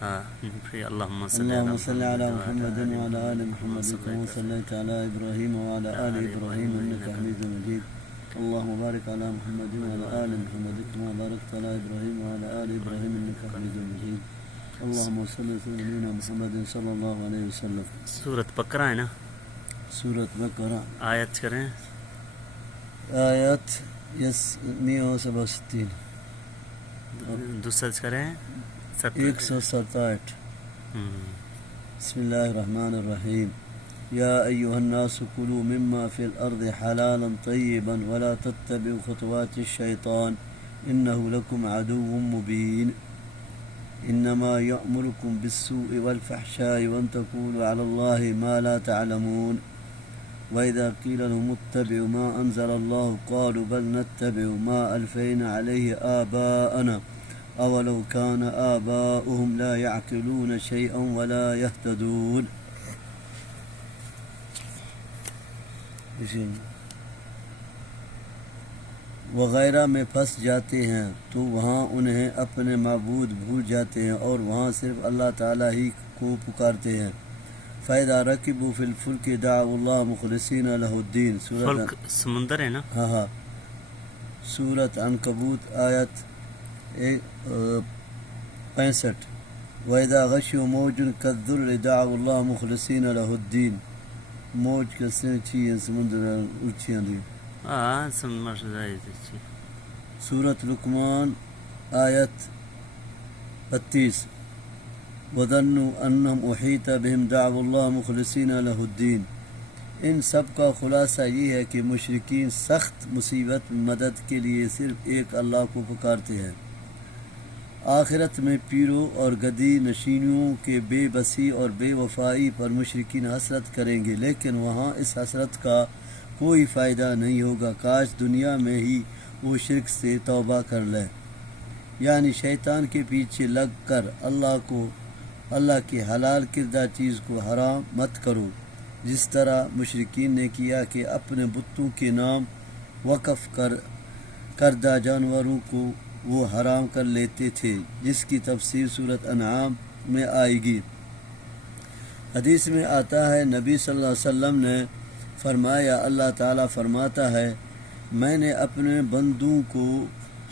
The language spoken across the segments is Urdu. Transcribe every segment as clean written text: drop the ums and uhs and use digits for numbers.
ہاں پھر اللہم اللهم صل على محمد وعلى آل محمد كما صليت على إبراهيم وعلى آل إبراهيم إنك حميد مجيد اللهم بارك على محمد وعلى آل محمد كما باركت على إبراهيم وعلى آل إبراهيم إنك حميد مجيد اللهم صل على سيدنا محمد صلى الله عليه وسلم. سورۃ بقرہ ہے نا؟ سورۃ بقرہ آیت کریں آیت 167 دوسرا کریں 167. بسم الله الرحمن الرحيم يا أيها الناس كلوا مما في الأرض حلالا طيبا ولا تتبعوا خطوات الشيطان إنه لكم عدو مبين إنما يأمركم بالسوء والفحشاء وأن تقولوا على الله ما لا تعلمون وإذا قيل لهم اتبعوا ما أنزل الله قالوا بل نتبع ما ألفينا عليه آباءنا أولو كان آباؤهم لا يعقلون شيئا ولا يهتدون. وغیرہ میں پھنس جاتے ہیں تو وہاں انہیں اپنے معبود بھول جاتے ہیں اور وہاں صرف اللہ تعالیٰ ہی کو پکارتے ہیں. فَإِذَا رَكِبُوا فِي الْفُلْكِ دَعَوُا اللَّهَ مُخْلِصِينَ لَهُ الدِّينَ. فلک سمندر ہے نا؟ ہاں سورۃ عنکبوت آیت 65. وَإِذَا غَشِيَهُمْ مَوْجٌ كَالظُّلِّ دَعَوُا اللَّهَ مُخْلِصِينَ لَهُ الدِّينَ. موج کیسے چیئے سمندر اونچیاں دی. ہاں سمندر سے. سورۃ لقمان آیت 32. وَظَنُّوا أَنَّهُمْ أُحِيطَ بِهِمْ دَعَوُا اللَّهَ مُخْلِصِينَ لَهُ الدِّينَ. ان سب کا خلاصہ یہ ہے کہ مشرکین سخت مصیبت میں مدد کے لیے صرف ایک اللہ کو پکارتے ہیں. آخرت میں پیروں اور گدی نشینوں کے بے بسی اور بے وفائی پر مشرکین حسرت کریں گے، لیکن وہاں اس حسرت کا کوئی فائدہ نہیں ہوگا. کاش دنیا میں ہی وہ شرک سے توبہ کر لیں، یعنی شیطان کے پیچھے لگ کر اللہ کی حلال کردہ چیز کو حرام مت کرو، جس طرح مشرکین نے کیا کہ اپنے بتوں کے نام وقف کردہ جانوروں کو وہ حرام کر لیتے تھے، جس کی تفسیر سورۃ انعام میں آئے گی. حدیث میں آتا ہے نبی صلی اللہ علیہ وسلم نے فرمایا، اللہ تعالیٰ فرماتا ہے میں نے اپنے بندوں کو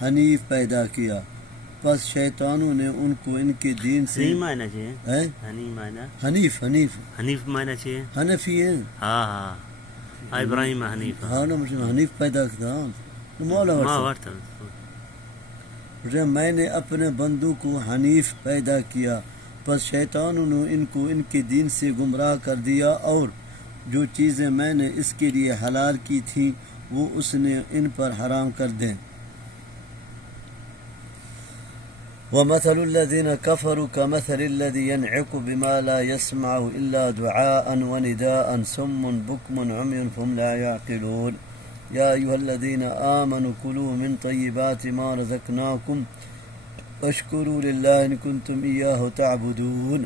حنیف پیدا کیا، پس شیطانوں نے ان کو ان کے دین سے حنیف معنی چاہیے حنفی ہے. ہاں ابراہیم حنیف. ہاں نا مجھے حنیف پیدا کیا میں نے اپنے بندوں کو حنیف پیدا کیا، پس شیطانوں نے ان کو ان کے دین سے گمراہ کر دیا، اور جو چیزیں میں نے اس کے لیے حلال کی تھیں وہ اس نے ان پر حرام کر دیں. وَمَثَلُ الَّذِينَ كَفَرُوا كَمَثَلِ الَّذِي يَنْعِقُ بِمَا لَا يَسْمَعُ إِلَّا دُعَاءً وَنِدَاءً صُمٌّ بُكْمٌ عُمْيٌ فَهُمْ لَا يَعْقِلُونَ. يَا أَيُّهَا الَّذِينَ آمَنُوا كُلُوا مِنْ طَيِّبَاتِ مَا رَزَقْنَاكُمْ وَاشْكُرُوا لِلَّهِ إِن كُنتُمْ إِيَّاهُ تَعْبُدُونَ.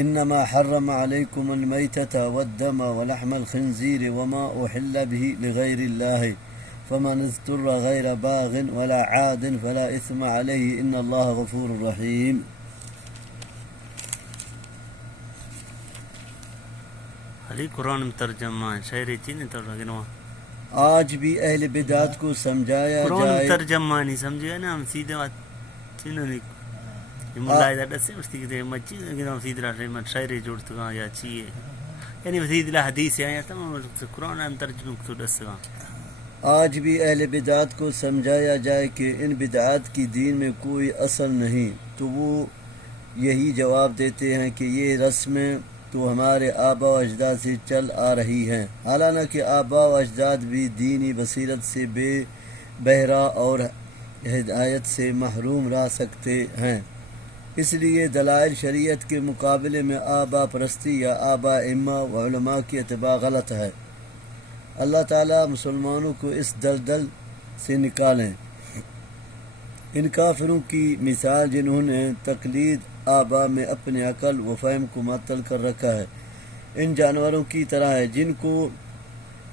إنما حرم عليكم الميتة والدم ولحم الخنزير وما أحل به لغير الله فمن اضطر غير باغ ولا عاد فلا إثم عليه إن الله غفور رحيم. علی قرآن میں ترجمہ شاعری تھی نا ترجمہ. آج بھی اہل بدعت کو سمجھایا قرآن جائے. ترجمہ نہیں سمجھے نا ہم سیدھے بات ملاحظہ دسے اس کی مچی سیدھا شاعری جوڑتے گا یا چیئے یعنی سیدھا حدیث ہے یا تمام قرآن ترجمہ تو دس گا. آج بھی اہل بدعت کو سمجھایا جائے کہ ان بدعات کی دین میں کوئی اصل نہیں تو وہ یہی جواب دیتے ہیں کہ یہ رسمیں تو ہمارے آباء و اجداد سے چل آ رہی ہیں، حالانکہ آباء و اجداد بھی دینی بصیرت سے بہرا اور ہدایت سے محروم رہ سکتے ہیں. اس لیے دلائل شریعت کے مقابلے میں آباء پرستی یا آباء ائمہ و علماء کی اتباع غلط ہے. اللہ تعالیٰ مسلمانوں کو اس دلدل سے نکالیں. ان کافروں کی مثال جنہوں نے تقلید آباء میں اپنے عقل و فہم کو معطل کر رکھا ہے ان جانوروں کی طرح ہے جن کو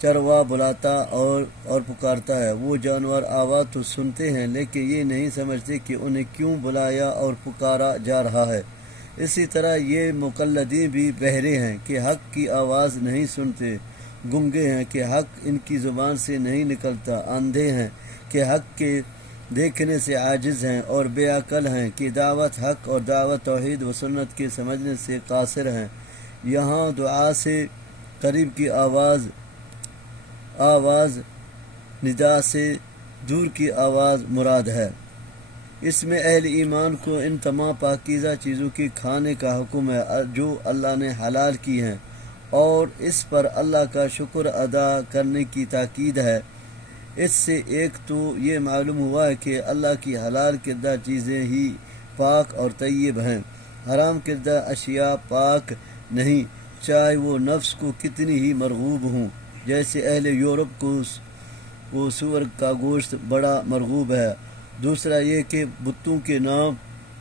چروا بلاتا اور پکارتا ہے۔ وہ جانور آواز تو سنتے ہیں لیکن یہ نہیں سمجھتے کہ انہیں کیوں بلایا اور پکارا جا رہا ہے۔ اسی طرح یہ مقلدین بھی بہرے ہیں کہ حق کی آواز نہیں سنتے، گنگے ہیں کہ حق ان کی زبان سے نہیں نکلتا، اندھے ہیں کہ حق کے دیکھنے سے عاجز ہیں، اور بے عقل ہیں کہ دعوت حق اور دعوت توحید و سنت کے سمجھنے سے قاصر ہیں۔ یہاں دعا سے قریب کی آواز ندا سے دور کی آواز مراد ہے۔ اس میں اہل ایمان کو ان تمام پاکیزہ چیزوں کے کھانے کا حکم ہے جو اللہ نے حلال کی ہیں، اور اس پر اللہ کا شکر ادا کرنے کی تاکید ہے۔ اس سے ایک تو یہ معلوم ہوا ہے کہ اللہ کی حلال کردہ چیزیں ہی پاک اور طیب ہیں، حرام کردہ اشیاء پاک نہیں، چاہے وہ نفس کو کتنی ہی مرغوب ہوں۔ جیسے اہل یورپ کو سور کا گوشت بڑا مرغوب ہے۔ دوسرا یہ کہ بتوں کے نام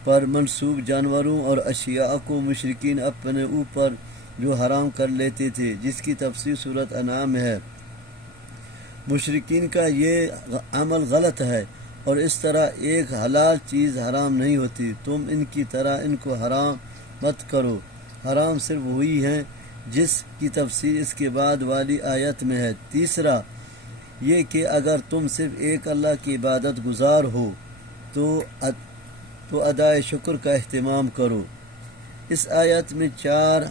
پر منسوب جانوروں اور اشیاء کو مشرکین اپنے اوپر جو حرام کر لیتے تھے، جس کی تفصیل سورۃ انعام میں ہے۔ مشرکین کا یہ عمل غلط ہے، اور اس طرح ایک حلال چیز حرام نہیں ہوتی۔ تم ان کی طرح ان کو حرام مت کرو۔ حرام صرف وہی ہیں جس کی تفصیل اس کے بعد والی آیت میں ہے۔ تیسرا یہ کہ اگر تم صرف ایک اللہ کی عبادت گزار ہو تو ادائے شکر کا اہتمام کرو۔ اس آیت میں 4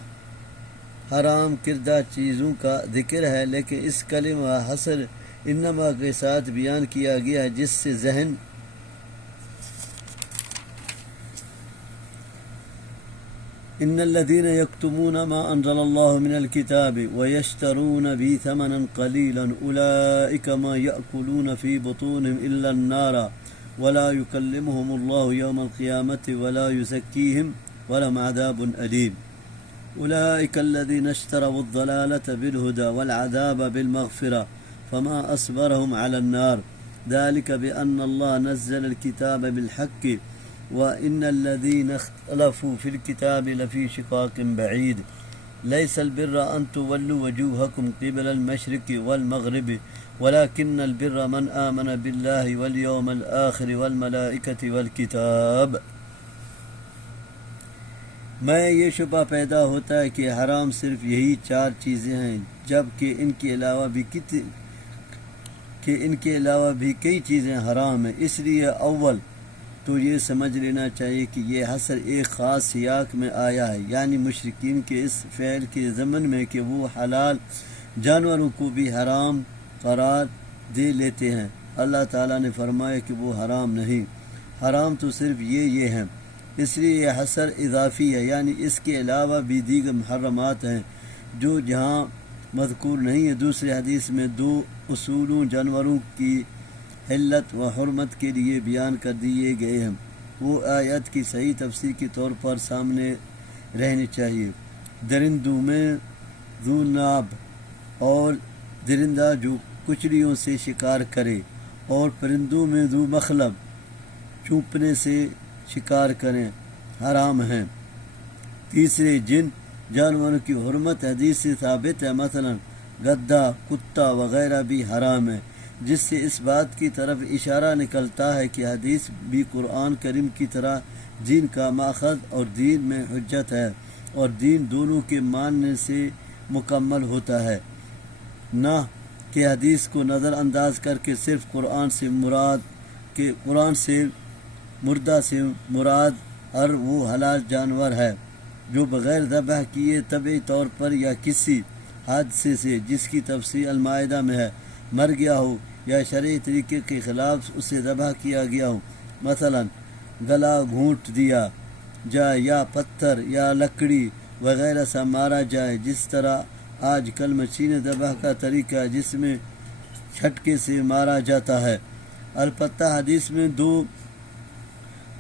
حرام کردہ چیزوں کا ذکر ہے، لیکن اس کلمہ حصر انما کے ساتھ بیان کیا گیا ہے، جس سے ذہن ان الذين يكتمون ما انزل الله من الكتاب ويشترون به ثمنا قليلا اولئك ما ياكلون في بطونهم الا النار ولا يكلمهم الله يوم القيامه ولا يزكيهم ولهم عذاب اليم اولئك الذين اشتروا الضلاله بالهدى والعذاب بالمغفره فما اصبرهم على النار ذلك بان الله نزل الكتاب بالحق وإن الذين اختلفوا في الكتاب لفي شقاق بعيد ليس البر أن تولوا وجوهكم قبل المشرق والمغرب ولكن البر من آمن بالله واليوم الآخر والملائكة والكتاب۔ میں یہ شبہ پیدا ہوتا ہے کہ حرام صرف یہی 4 چیزیں ہیں، جبکہ ان کے علاوہ بھی کئی چیزیں حرام ہیں۔ اس لیے اول تو یہ سمجھ لینا چاہیے کہ یہ حصر ایک خاص سیاق میں آیا ہے، یعنی مشرکین کے اس فعل کے ضمن میں کہ وہ حلال جانوروں کو بھی حرام قرار دے لیتے ہیں۔ اللہ تعالیٰ نے فرمایا کہ وہ حرام نہیں، حرام تو صرف یہ ہیں۔ اس لیے یہ حصر اضافی ہے، یعنی اس کے علاوہ بھی دیگر محرمات ہیں جو جہاں مذکور نہیں ہے۔ دوسری حدیث میں 2 اصولوں جانوروں کی حلت و حرمت کے لیے بیان کر دیے گئے ہیں، وہ آیت کی صحیح تفسیر کے طور پر سامنے رہنی چاہیے۔ درندوں میں ذو ناب اور درندہ جو کچڑیوں سے شکار کرے، اور پرندوں میں ذو مخلب چونپنے سے شکار کریں حرام ہیں۔ تیسرے جن جانوروں کی حرمت حدیث سے ثابت ہے، مثلا گدھا، کتا وغیرہ بھی حرام ہے، جس سے اس بات کی طرف اشارہ نکلتا ہے کہ حدیث بھی قرآن کریم کی طرح دین کا ماخذ اور دین میں حجت ہے، اور دین دونوں کے ماننے سے مکمل ہوتا ہے، نہ کہ حدیث کو نظر انداز کر کے صرف قرآن سے مردہ سے مراد ہر وہ حلال جانور ہے جو بغیر ذبح کیے طبعی طور پر یا کسی حادثے سے جس کی تفصیل المائدہ میں ہے مر گیا ہو، یا شرعی طریقے کے خلاف اسے ذبح کیا گیا ہو، مثلا گلا گھونٹ دیا جائے یا پتھر یا لکڑی وغیرہ سے مارا جائے، جس طرح آج کل مشین ذبح کا طریقہ ہے جس میں چھٹکے سے مارا جاتا ہے۔ البتہ حدیث میں 2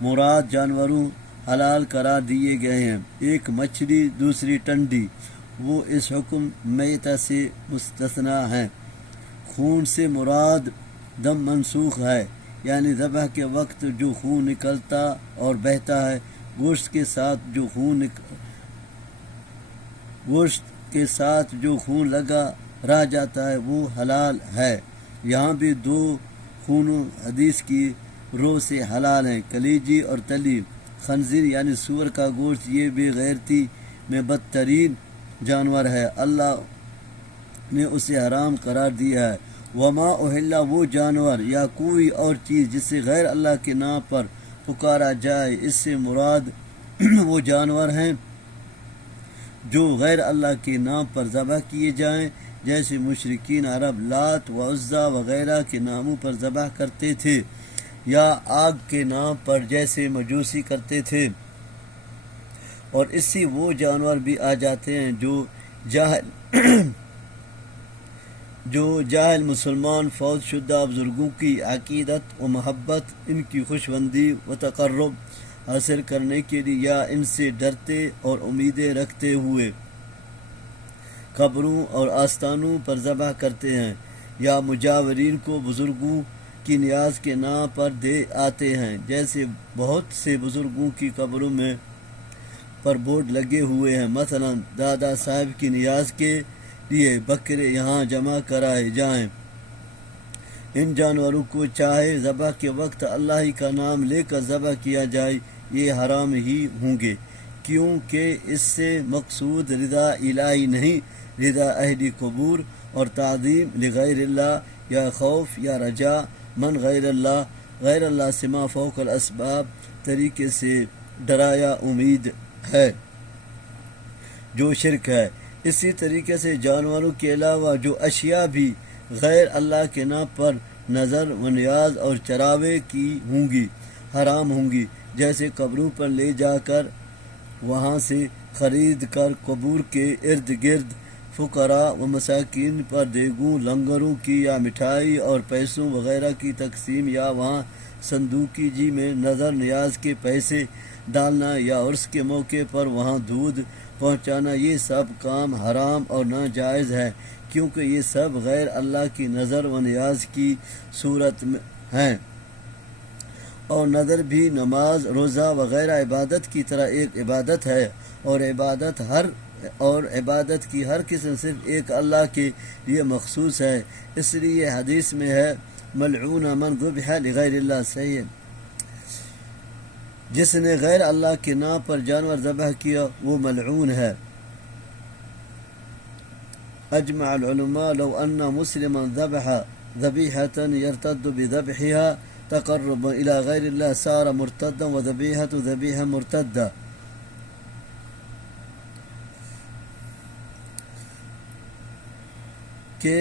مراد جانوروں حلال قرار دیے گئے ہیں، ایک مچھلی دوسری ٹنڈی، وہ اس حکم میتہ سے مستثنی ہیں۔ خون سے مراد دم منسوخ ہے، یعنی ذبح کے وقت جو خون نکلتا اور بہتا ہے، گوشت کے ساتھ جو خون لگا رہ جاتا ہے وہ حلال ہے۔ یہاں بھی دو خونوں حدیث کی رو سے حلال ہیں، کلیجی اور تلی۔ خنزیر یعنی سور کا گوشت یہ بے غیرتی میں بدترین جانور ہے، اللہ نے اسے حرام قرار دیا ہے۔ وما اہلا وہ جانور یا کوئی اور چیز جسے غیر اللہ کے نام پر پکارا جائے، اس سے مراد وہ جانور ہیں جو غیر اللہ کے نام پر ذبح کیے جائیں، جیسے مشرکین عرب لات و عزا وغیرہ کے ناموں پر ذبح کرتے تھے، یا آگ کے نام پر جیسے مجوسی کرتے تھے۔ اور اس سے وہ جانور بھی آ جاتے ہیں جو جاہل مسلمان فوت شدہ بزرگوں کی عقیدت و محبت، ان کی خوشبندی و تقرب حاصل کرنے کے لیے یا ان سے ڈرتے اور امیدیں رکھتے ہوئے قبروں اور آستانوں پر ذبح کرتے ہیں، یا مجاورین کو بزرگوں کی نیاز کے نام پر دے آتے ہیں، جیسے بہت سے بزرگوں کی قبروں میں پر بورڈ لگے ہوئے ہیں، مثلا دادا صاحب کی نیاز کے لیے بکرے یہاں جمع کرائے جائیں۔ ان جانوروں کو چاہے ذبح کے وقت اللہ ہی کا نام لے کر ذبح کیا جائے، یہ حرام ہی ہوں گے، کیونکہ اس سے مقصود رضا الہی نہیں، رضا اہل قبور اور تعظیم لغیر اللہ، یا خوف یا رجا من غیر اللہ سے ما فوق الاسباب طریقے سے ڈرایا امید ہے، جو شرک ہے۔ اسی طریقے سے جانوروں کے علاوہ جو اشیاء بھی غیر اللہ کے نام پر نظر و نیاز اور چراوے کی ہوں گی، حرام ہوں گی، جیسے قبروں پر لے جا کر وہاں سے خرید کر قبور کے ارد گرد فقراء و مساکین پر دیگوں لنگروں کی یا مٹھائی اور پیسوں وغیرہ کی تقسیم، یا وہاں صندوقی جی میں نظر نیاز کے پیسے ڈالنا، یا عرس کے موقع پر وہاں دودھ پہنچانا، یہ سب کام حرام اور ناجائز ہے، کیونکہ یہ سب غیر اللہ کی نظر و نیاز کی صورت میں ہیں۔ اور نظر بھی نماز روزہ وغیرہ عبادت کی طرح ایک عبادت ہے، اور عبادت کی ہر قسم صرف ایک اللہ کے لیے مخصوص ہے۔ اس لیے حدیث میں ہے ملعون من ذبح لغیر اللہ، صحیح ہے، جس نے غیر اللہ کے نام پر جانور ذبح کیا وہ ملعون ہے۔ اجمع العلماء لو ان مسلما ذبح ذبیحة يرتد بذبحها تقربا الى غیر اللہ صار مرتدا وذبیحة ذبیحة مرتدہ۔ کہ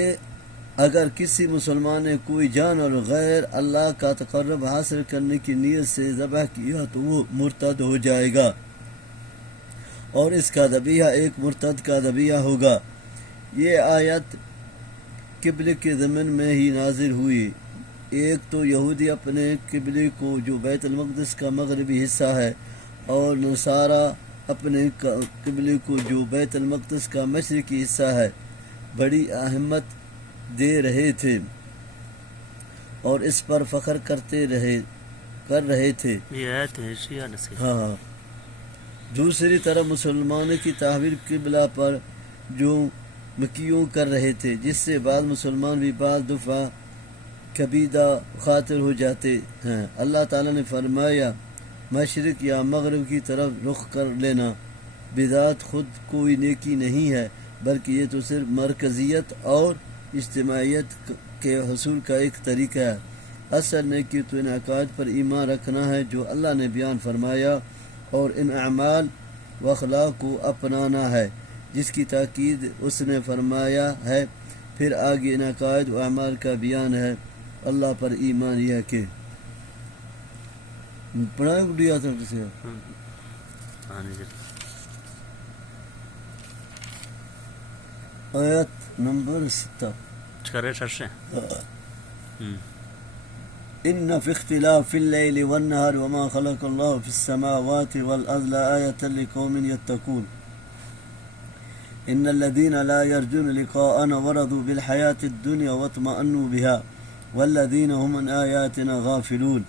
اگر کسی مسلمان نے کوئی جانور غیر اللہ کا تقرب حاصل کرنے کی نیت سے ذبح کیا تو وہ مرتد ہو جائے گا، اور اس کا ذبیحہ ایک مرتد کا ذبیحہ ہوگا۔ یہ آیت قبلے کے ضمن میں ہی نازل ہوئی۔ ایک تو یہودی اپنے قبلے کو جو بیت المقدس کا مغربی حصہ ہے، اور نصارہ اپنے قبلے کو جو بیت المقدس کا مشرقی حصہ ہے بڑی اہمیت دے رہے تھے اور اس پر فخر کر رہے تھے۔ یہ آیت ہے شیعہ نصیحت۔ ہاں، دوسری طرف مسلمانوں کی تحویل قبلہ پر جو مکیوں کر رہے تھے، جس سے بعض مسلمان بھی بعض دفعہ کبیدہ خاطر ہو جاتے ہیں۔ اللہ تعالیٰ نے فرمایا مشرق یا مغرب کی طرف رخ کر لینا بذات خود کوئی نیکی نہیں ہے، بلکہ یہ تو صرف مرکزیت اور اجتماعیت کے حصول کا ایک طریقہ ہے۔ اصل نیکی تو ان عقائد پر ایمان رکھنا ہے جو اللہ نے بیان فرمایا، اور ان اعمال و اخلاق کو اپنانا ہے جس کی تاکید اس نے فرمایا ہے۔ پھر آگے ان عقائد و اعمال کا بیان ہے۔ اللہ پر ایمان یہ کہ پڑھائیں گے سے آیت نمبر 6 إن في اختلاف الليل والنهار وما خلق الله في السماوات والأرض لآية لقوم يتقون إن الذين لا يرجون لقاءنا ورضوا بالحياة الدنيا واطمأنوا بها والذين هم عن آياتنا غافلون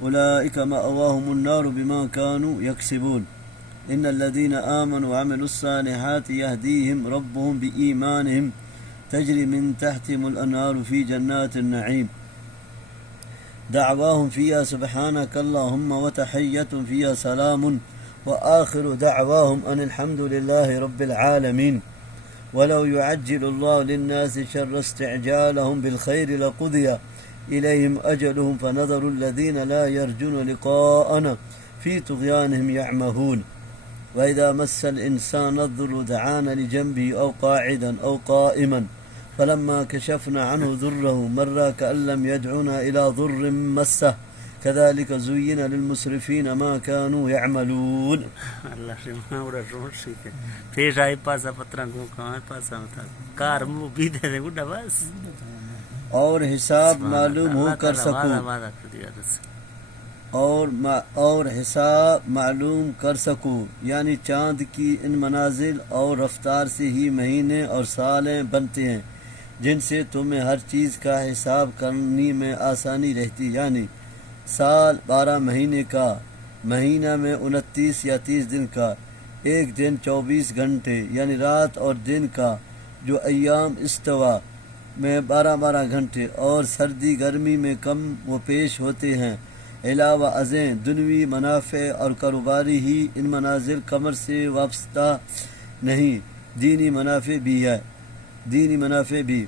أولئك مأواهم النار بما كانوا يكسبون إن الذين آمنوا وعملوا الصالحات يهديهم ربهم بإيمانهم تجري من تحتهم الأنهار في جنات النعيم دعواهم فيها سبحانك اللهم وتحيتهم فيها سلام وآخر دعواهم أن الحمد لله رب العالمين ولو يعجل الله للناس شر استعجالهم بالخير لقضي إليهم أجلهم فنظر الذين لا يرجون لقاءنا في طغيانهم يعمهون وإذا مس الإنسان الضر دعانا لجنبه أو قاعدا أو قائما فلما كشفنا عنه ضره مر كأن لم يدعنا إلى ضر مسه كذلك زين للمسرفين ما كانوا يعملون. اللہ شما اڑا روٹ ٹھیک ہے پیش آئی پاسا پترا کو کہاں پاسا ہوتا کار مو بھی دے دے گڈا بس اور حساب معلوم ہو کر سکوں اور حساب معلوم کر سکوں یعنی چاند کی ان منازل اور رفتار سے ہی مہینے اور سالیں بنتے ہیں جن سے تمہیں ہر چیز کا حساب کرنے میں آسانی رہتی یعنی سال 12 مہینے کا مہینہ میں 29 یا 30 دن کا ایک دن 24 گھنٹے یعنی رات اور دن کا جو ایام استوا میں 12 گھنٹے اور سردی گرمی میں کم و پیش ہوتے ہیں علاوہ ازیں دنوی منافع اور کاروباری ہی ان منازل قمر سے وابستہ نہیں دینی منافع بھی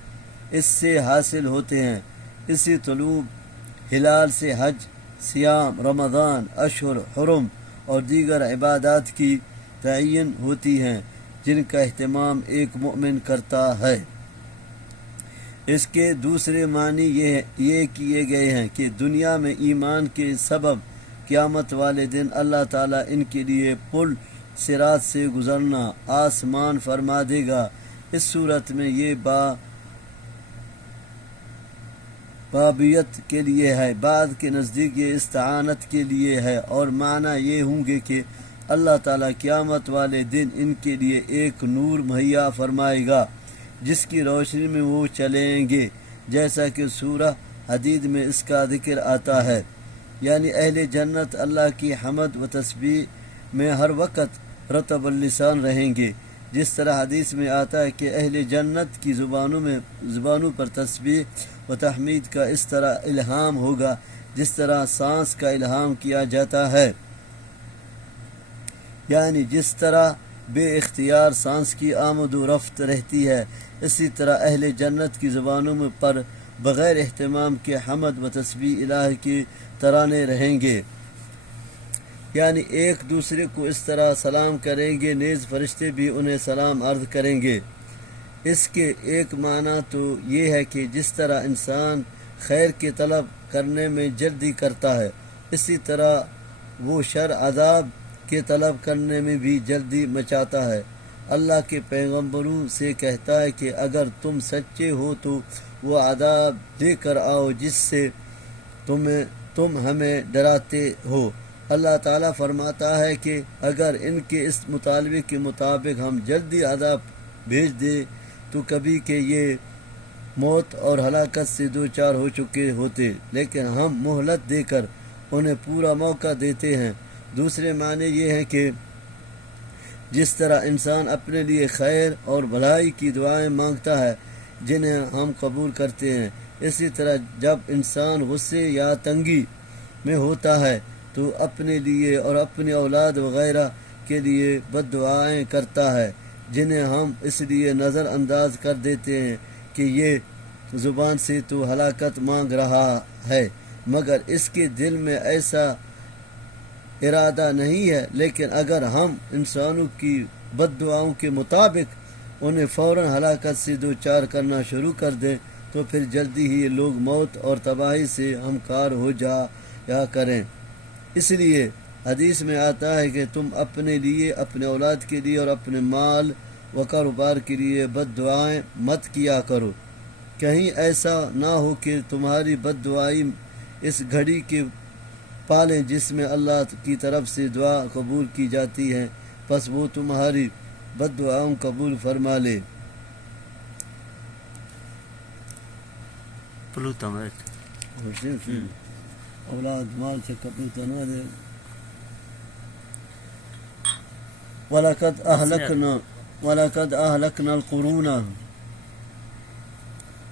اس سے حاصل ہوتے ہیں اسی طلوع ہلال سے حج سیام رمضان اشہر حرم اور دیگر عبادات کی تعین ہوتی ہیں جن کا اہتمام ایک مومن کرتا ہے. اس کے دوسرے معنی یہ کیے گئے ہیں کہ دنیا میں ایمان کے سبب قیامت والے دن اللہ تعالیٰ ان کے لیے پل صراط سے گزرنا آسمان فرما دے گا. اس صورت میں یہ بابیت کے لیے ہے بعد کے نزدیک یہ استعانت کے لیے ہے اور معنی یہ ہوں گے کہ اللہ تعالیٰ قیامت والے دن ان کے لیے ایک نور مہیا فرمائے گا جس کی روشنی میں وہ چلیں گے جیسا کہ سورہ حدید میں اس کا ذکر آتا ہے یعنی اہل جنت اللہ کی حمد و تسبیح میں ہر وقت رطب اللسان رہیں گے جس طرح حدیث میں آتا ہے کہ اہل جنت کی زبانوں پر تسبیح و تحمید کا اس طرح الہام ہوگا جس طرح سانس کا الہام کیا جاتا ہے یعنی جس طرح بے اختیار سانس کی آمد و رفت رہتی ہے اسی طرح اہل جنت کی زبانوں میں پر بغیر اہتمام کے حمد و تسبیح الہی کے ترانے رہیں گے یعنی ایک دوسرے کو اس طرح سلام کریں گے نیز فرشتے بھی انہیں سلام عرض کریں گے. اس کے ایک معنی تو یہ ہے کہ جس طرح انسان خیر کی طلب کرنے میں جلدی کرتا ہے اسی طرح وہ شر عذاب کے طلب کرنے میں بھی جلدی مچاتا ہے. اللہ کے پیغمبروں سے کہتا ہے کہ اگر تم سچے ہو تو وہ عذاب دے کر آؤ جس سے تم ہمیں ڈراتے ہو. اللہ تعالیٰ فرماتا ہے کہ اگر ان کے اس مطالبے کے مطابق ہم جلدی عذاب بھیج دیں تو کبھی کہ یہ موت اور ہلاکت سے دوچار ہو چکے ہوتے لیکن ہم مہلت دے کر انہیں پورا موقع دیتے ہیں. دوسرے معنی یہ ہیں کہ جس طرح انسان اپنے لیے خیر اور بھلائی کی دعائیں مانگتا ہے جنہیں ہم قبول کرتے ہیں اسی طرح جب انسان غصے یا تنگی میں ہوتا ہے تو اپنے لیے اور اپنی اولاد وغیرہ کے لیے بد دعائیں کرتا ہے جنہیں ہم اس لیے نظر انداز کر دیتے ہیں کہ یہ زبان سے تو ہلاکت مانگ رہا ہے مگر اس کے دل میں ایسا ارادہ نہیں ہے لیکن اگر ہم انسانوں کی بد دعاؤں کے مطابق انہیں فوراً ہلاکت سے دوچار کرنا شروع کر دیں تو پھر جلدی ہی یہ لوگ موت اور تباہی سے ہمکار ہو جایا کریں. اس لیے حدیث میں آتا ہے کہ تم اپنے لیے اپنے اولاد کے لیے اور اپنے مال و کاروبار کے لیے بد دعائیں مت کیا کرو کہیں ایسا نہ ہو کہ تمہاری بد دعائی اس گھڑی کے پالیں جس میں اللہ کی طرف سے دعا قبول کی جاتی ہے پس وہ تمہاری بد دعاؤں قبول فرما لے. اولاد مال سے کپلوتا نہ دے. وَلَقَدْ أَهْلَكْنَا الْقُرُونَ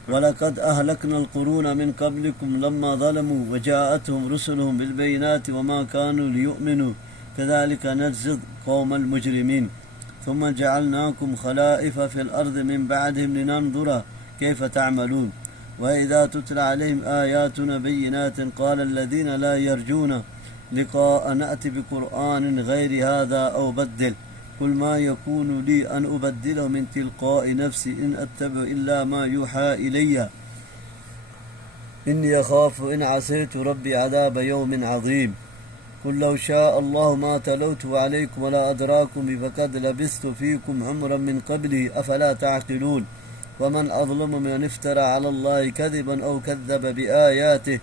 وَلَقَدْ أَهْلَكْنَا الْقُرُونَ مِنْ قَبْلِكُمْ لَمَّا ظَلَمُوا وَجَاءَتْهُمْ رُسُلُهُم بِالْبَيِّنَاتِ وَمَا كَانُوا لِيُؤْمِنُوا كَذَلِكَ نَجْزِي الْقَوْمَ الْمُجْرِمِينَ ثُمَّ جَعَلْنَاكُمْ خَلَائِفَ فِي الْأَرْضِ مِنْ بَعْدِهِمْ لِنَنْظُرَ كيف تعملون وإذا تتلى عليهم آياتنا بينات قال الذين لا يرجون لقاء نأتي بقرآن غير هذا أو بدل قل ما يكون لي أن أبدله من تلقاء نفسي إن أتبع إلا ما يوحى إلي إني أخاف إن عصيت ربي عذاب يوم عظيم قل لو شاء الله ما تلوته عليكم ولا أدراكم فقد لبثت فيكم عمرا من قبله أفلا تعقلون ومن أظلم من افترى على الله كذبا أو كذب بآياته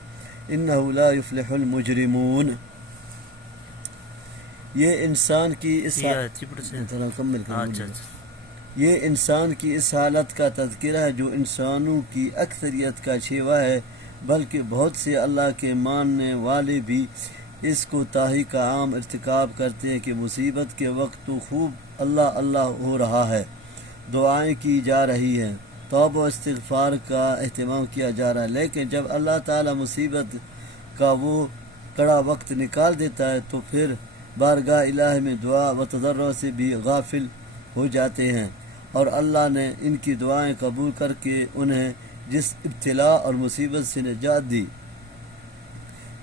إنه لا يفلح المجرمون. یہ انسان کی اس حالت کا تذکرہ ہے جو انسانوں کی اکثریت کا شیوا ہے، بلکہ بہت سے اللہ کے ماننے والے بھی اس کو تاہی کا عام ارتکاب کرتے ہیں کہ مصیبت کے وقت تو خوب اللہ اللہ ہو رہا ہے، دعائیں کی جا رہی ہیں، توبہ و استغفار کا اہتمام کیا جا رہا ہے، لیکن جب اللہ تعالی مصیبت کا وہ کڑا وقت نکال دیتا ہے تو پھر بارگاہ الہی میں دعا و تضرع سے بھی غافل ہو جاتے ہیں، اور اللہ نے ان کی دعائیں قبول کر کے انہیں جس ابتلا اور مصیبت سے نجات دی،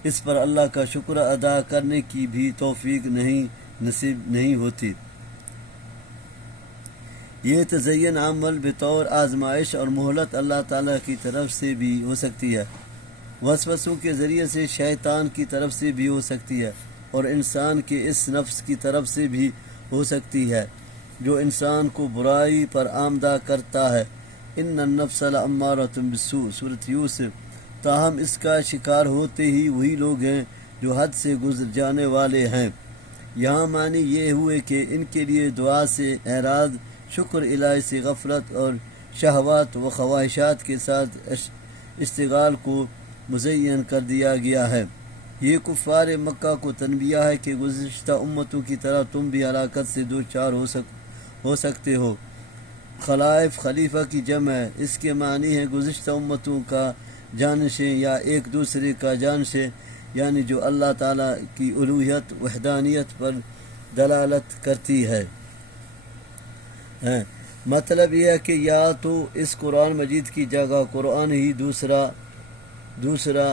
اس پر اللہ کا شکر ادا کرنے کی بھی توفیق نصیب نہیں ہوتی۔ یہ تزین عمل بطور آزمائش اور مہلت اللہ تعالیٰ کی طرف سے بھی ہو سکتی ہے، وسوسوں کے ذریعے سے شیطان کی طرف سے بھی ہو سکتی ہے، اور انسان کے اس نفس کی طرف سے بھی ہو سکتی ہے جو انسان کو برائی پر آمدہ کرتا ہے۔ ان النفس لامارۃ بالسوء، سورۃ یوسف۔ تاہم اس کا شکار ہوتے ہی وہی لوگ ہیں جو حد سے گزر جانے والے ہیں۔ یہاں معنی یہ ہوئے کہ ان کے لیے دعا سے اعراض، شکر الہی سے غفلت اور شہوات و خواہشات کے ساتھ اشتغال کو مزین کر دیا گیا ہے۔ یہ کفار مکہ کو تنبیہ ہے کہ گزشتہ امتوں کی طرح تم بھی ہلاکت سے دوچار ہو سکتے ہو۔ خلائف خلیفہ کی جمع ہے، اس کے معنی ہے گزشتہ امتوں کا جانشیں یا ایک دوسرے کا جانشیں، یعنی جو اللہ تعالیٰ کی الوہیت وحدانیت پر دلالت کرتی ہے۔ مطلب یہ ہے کہ یا تو اس قرآن مجید کی جگہ قرآن ہی دوسرا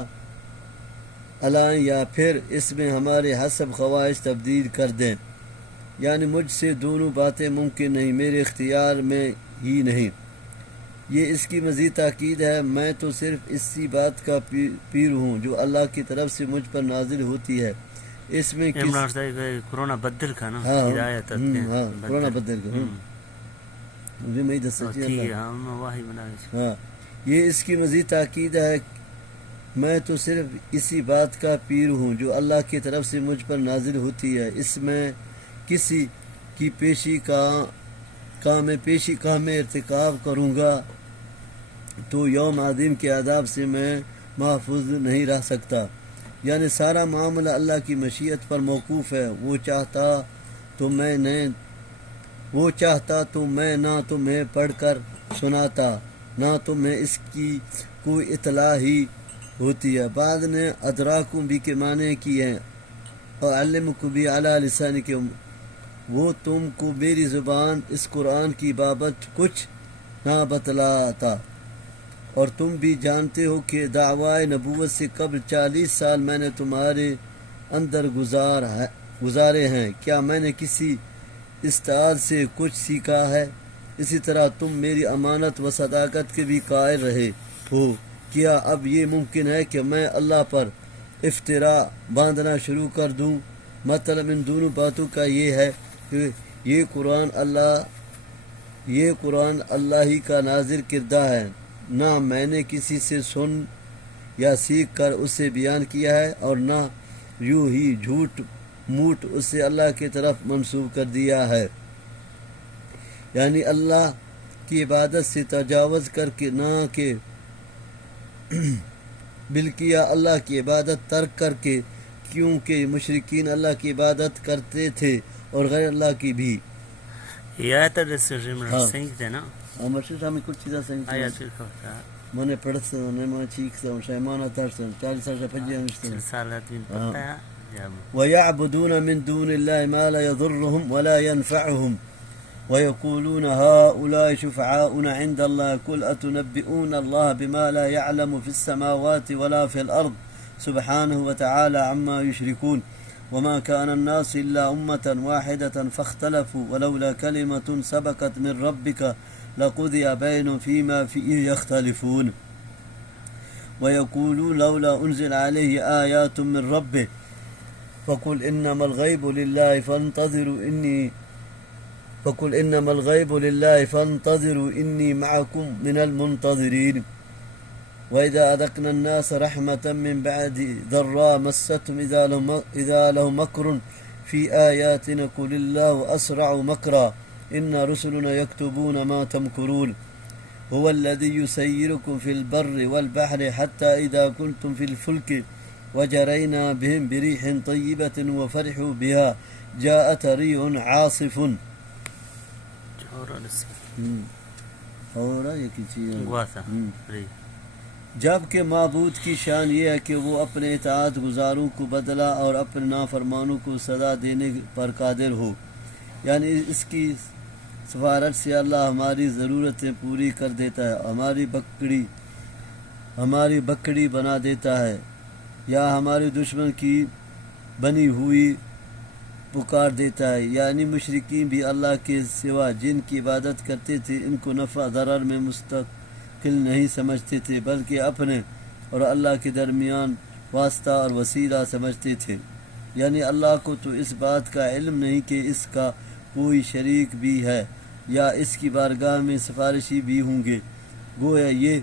علائیں یا پھر اس میں ہمارے حسب خواہش تبدیل کر دیں، یعنی مجھ سے دونوں باتیں ممکن نہیں، میرے اختیار میں ہی نہیں۔ یہ اس کی مزید تاکید ہے، میں تو صرف اسی بات کا پیر ہوں جو اللہ کی طرف سے مجھ پر نازل ہوتی ہے۔ اس میں قرآن بدل کا نا ہدایت قرآن بدل کا یہ اس کی مزید تاکید ہے، میں تو صرف اسی بات کا پیر ہوں جو اللہ کی طرف سے مجھ پر نازل ہوتی ہے، اس میں کسی کی پیشی کا میں ارتکاب کروں گا تو یوم عظیم کے عذاب سے میں محفوظ نہیں رہ سکتا۔ یعنی سارا معاملہ اللہ کی مشیت پر موقوف ہے، وہ چاہتا تو میں نہ تمہیں پڑھ کر سناتا، نہ تمہیں اس کی کوئی اطلاع ہی ہوتی ہے۔ بعد نے ادراکم بھی کے معنی کی ہیں اور علمکم بھی علی لسان کے، وہ تم کو میری زبان اس قرآن کی بابت کچھ نہ بتلاتا، اور تم بھی جانتے ہو کہ دعوی نبوت سے قبل 40 سال میں نے تمہارے اندر گزارے ہیں، کیا میں نے کسی استاد سے کچھ سیکھا ہے؟ اسی طرح تم میری امانت و صداقت کے بھی قائل رہے ہو، کیا اب یہ ممکن ہے کہ میں اللہ پر افترا باندھنا شروع کر دوں؟ مطلب ان دونوں باتوں کا یہ ہے کہ یہ قرآن اللہ ہی کا نازل کردہ ہے، نہ میں نے کسی سے سن یا سیکھ کر اسے بیان کیا ہے، اور نہ یوں ہی جھوٹ موٹ اسے اللہ کی طرف منسوب کر دیا ہے، یعنی اللہ کی عبادت سے تجاوز کر کے، نہ کہ بلکہ اللہ کی عبادت ترک کر کے، کیونکہ مشرکین اللہ کی عبادت کرتے تھے اور غیر اللہ کی بھی۔ یہ آیت صحیح ہے نا؟ مرشد ہمیں کچھ چیزیں صحیح آیت من پڑھتا میں چیختا ہوں شیمانہ ترسن 40 سال سے پجے ہمشتے رسالات من پتہ ہے ويعبدون من دون الله ما لا يضرهم ولا ينفعهم ويقولون هؤلاء شفعاؤنا عند الله قل أتنبئون الله بما لا يعلم في السماوات ولا في الأرض سبحانه وتعالى عما يشركون وما كان الناس إلا أمة واحدة فاختلفوا ولولا كلمة سبقت من ربك لقضي بينهم فيما فيه يختلفون ويقولون لولا أنزل عليه آيات من ربه فقل إنما الغيب لله فانتظروا إني معكم من المنتظرين وإذا أذقنا الناس رحمة من بعد ضراء مستهم إذا لهم مكر في آياتنا قل الله أسرع مكرا إن رسلنا يكتبون ما تمكرون هو الذي يسيركم في البر والبحر حتى إذا كنتم في الفلك وجرينا بهم بريح طيبة وفرحوا بها جاءت ريح عاصف جبکہ معبود کی شان یہ ہے کہ وہ اپنے اطاعت گزاروں کو بدلہ اور اپنے نافرمانوں کو سزا دینے پر قادر ہو، یعنی اس کی سفارت سے اللہ ہماری ضرورتیں پوری کر دیتا ہے، ہماری بکڑی بنا دیتا ہے، یا ہمارے دشمن کی بنی ہوئی پکار دیتا ہے۔ یعنی مشرکین بھی اللہ کے سوا جن کی عبادت کرتے تھے ان کو نفع ضرر میں مستقل نہیں سمجھتے تھے، بلکہ اپنے اور اللہ کے درمیان واسطہ اور وسیلہ سمجھتے تھے۔ یعنی اللہ کو تو اس بات کا علم نہیں کہ اس کا کوئی شریک بھی ہے یا اس کی بارگاہ میں سفارشی بھی ہوں گے، گویا یہ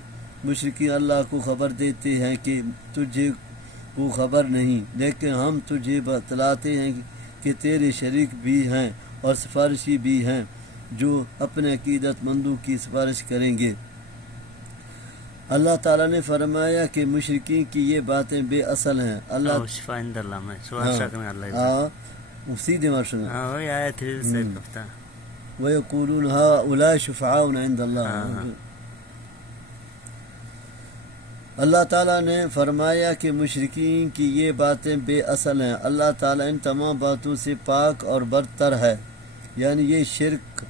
مشرکین اللہ کو خبر دیتے ہیں کہ تجھے کو خبر نہیں، لیکن ہم تجھے بتلاتے ہیں کہ تیرے شریک بھی ہیں اور سفارشی بھی ہیں جو اپنے عقیدت مندوں کی سفارش کریں گے۔ اللہ تعالیٰ نے فرمایا کہ مشرکین کی یہ باتیں بے اصل ہیں۔ اللہ سیدھے مرشد وَيَقُولُونَ هَؤُلَاءِ شُفَعَاؤُنَا عِندَ اللَّهِ۔ اللہ تعالیٰ نے فرمایا کہ مشرکین کی یہ باتیں بے اصل ہیں، اللہ تعالیٰ ان تمام باتوں سے پاک اور برتر ہے، یعنی یہ شرک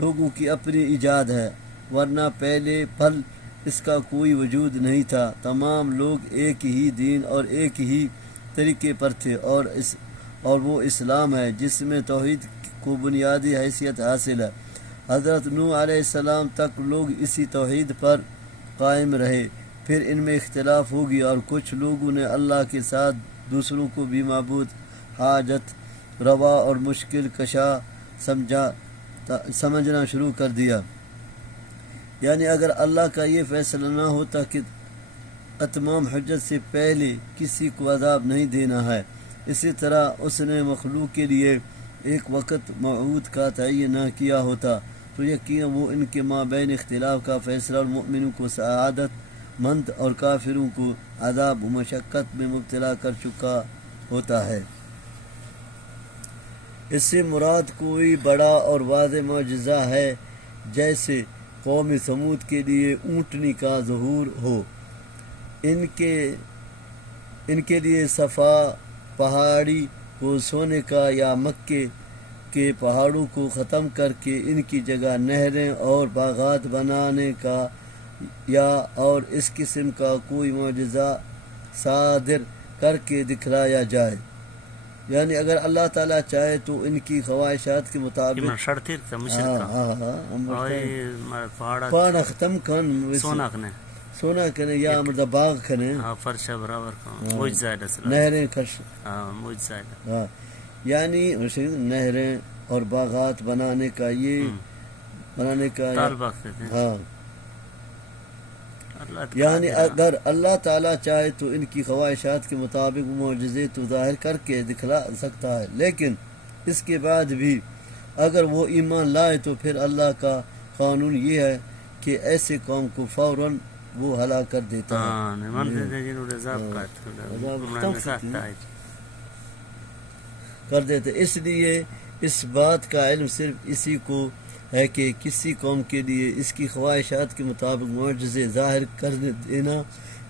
لوگوں کی اپنی ایجاد ہے، ورنہ پہلے پھل اس کا کوئی وجود نہیں تھا، تمام لوگ ایک ہی دین اور ایک ہی طریقے پر تھے، اور وہ اسلام ہے جس میں توحید کو بنیادی حیثیت حاصل ہے۔ حضرت نوح علیہ السلام تک لوگ اسی توحید پر قائم رہے، پھر ان میں اختلاف ہوگی اور کچھ لوگوں نے اللہ کے ساتھ دوسروں کو بھی معبود، حاجت روا اور مشکل کشا سمجھنا شروع کر دیا۔ یعنی اگر اللہ کا یہ فیصلہ نہ ہوتا کہ اتمام حجت سے پہلے کسی کو عذاب نہیں دینا ہے، اسی طرح اس نے مخلوق کے لیے ایک وقت موعود کا تعین نہ کیا ہوتا تو یقیناً وہ ان کے مابین اختلاف کا فیصلہ اور مومنوں کو سعادت مند اور کافروں کو عذاب و مشقت میں مبتلا کر چکا ہوتا ہے۔ اس سے مراد کوئی بڑا اور واضح معجزہ ہے، جیسے قوم ثمود کے لیے اونٹنی کا ظہور ہو، ان کے لیے صفا پہاڑی کو سونے کا، یا مکے کے پہاڑوں کو ختم کر کے ان کی جگہ نہریں اور باغات بنانے کا، یا اور اس قسم کا کوئی معجزہ صادر کر کے دکھلایا جائے۔ یعنی اگر اللہ تعالیٰ چاہے تو ان کی خواہشات کے مطابق پہاڑ ختم کن سونا کنے یا مطلب باغ کنے نہریں کھش، یعنی نہریں اور باغات بنانے کا، یہ بنانے کا یعنی اگر اللہ تعالیٰ چاہے تو ان کی خواہشات کے مطابق معجزے تو ظاہر کر کے دکھلا سکتا ہے، لیکن اس کے بعد بھی اگر وہ ایمان لائے تو پھر اللہ کا قانون یہ ہے کہ ایسے قوم کو فوراً وہ ہلاک کر دیتا ہے، کر دیتے۔ اس لیے اس بات کا علم صرف اسی کو ہے کہ کسی قوم کے لیے اس کی خواہشات کے مطابق معجزے ظاہر کر دینا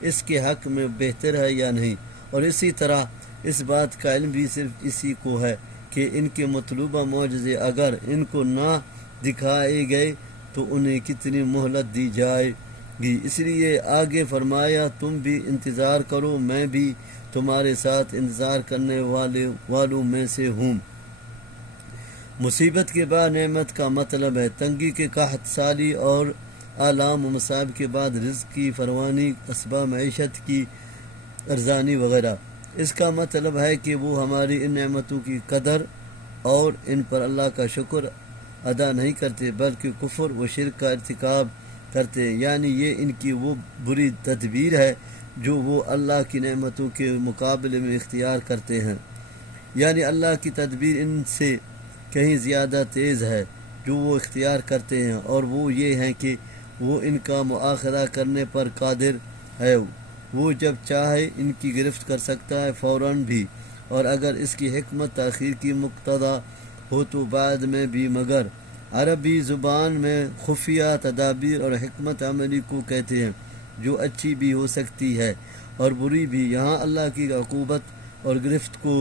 اس کے حق میں بہتر ہے یا نہیں، اور اسی طرح اس بات کا علم بھی صرف اسی کو ہے کہ ان کے مطلوبہ معجزے اگر ان کو نہ دکھائے گئے تو انہیں کتنی مہلت دی جائے گی۔ اس لیے آگے فرمایا تم بھی انتظار کرو، میں بھی تمہارے ساتھ انتظار کرنے والوں میں سے ہوں۔ مصیبت کے بعد نعمت کا مطلب ہے تنگی کے قحط سالی اور آلام و مصائب کے بعد رزق کی فراوانی، اسباب معیشت کی ارزانی وغیرہ۔ اس کا مطلب ہے کہ وہ ہماری ان نعمتوں کی قدر اور ان پر اللہ کا شکر ادا نہیں کرتے بلکہ کفر و شرک کا ارتکاب کرتے ہیں، یعنی یہ ان کی وہ بری تدبیر ہے جو وہ اللہ کی نعمتوں کے مقابلے میں اختیار کرتے ہیں، یعنی اللہ کی تدبیر ان سے کہیں زیادہ تیز ہے جو وہ اختیار کرتے ہیں، اور وہ یہ ہیں کہ وہ ان کا مؤاخذہ کرنے پر قادر ہے، وہ جب چاہے ان کی گرفت کر سکتا ہے فوراً بھی، اور اگر اس کی حکمت تاخیر کی مقتضا ہو تو بعد میں بھی، مگر عربی زبان میں خفیہ تدابیر اور حکمت عملی کو کہتے ہیں جو اچھی بھی ہو سکتی ہے اور بری بھی۔ یہاں اللہ کی عقوبت اور گرفت کو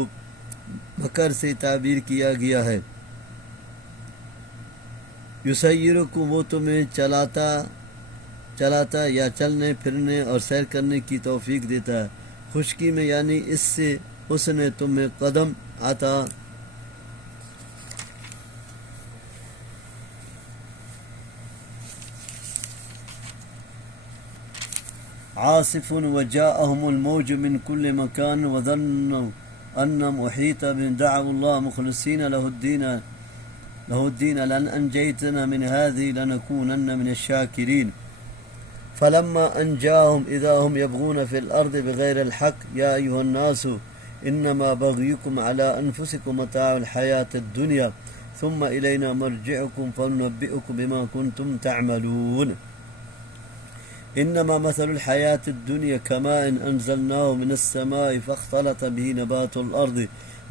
مکر سے تعبیر کیا گیا ہے۔ یسیرکم، وہ تمہیں چلاتا یا چلنے پھرنے اور سیر کرنے کی توفیق دیتا ہے خشکی میں، یعنی اس سے اس نے تمہیں قدم عطا عاصف وجاءهم الموج من كل مكان وظنوا أنهم أحيط بهم دعوا الله مخلصين له الدين لأن أنجيتنا من هذه لنكونن من الشاكرين فلما أنجاهم إذا هم يبغون في الأرض بغير الحق يا أيها الناس إنما بغيكم على أنفسكم متاع الحياة الدنيا ثم إلينا مرجعكم فننبئكم بما كنتم تعملون إنما مثل الحياة الدنيا كماء أنزلناه من السماء فاختلط به نبات الأرض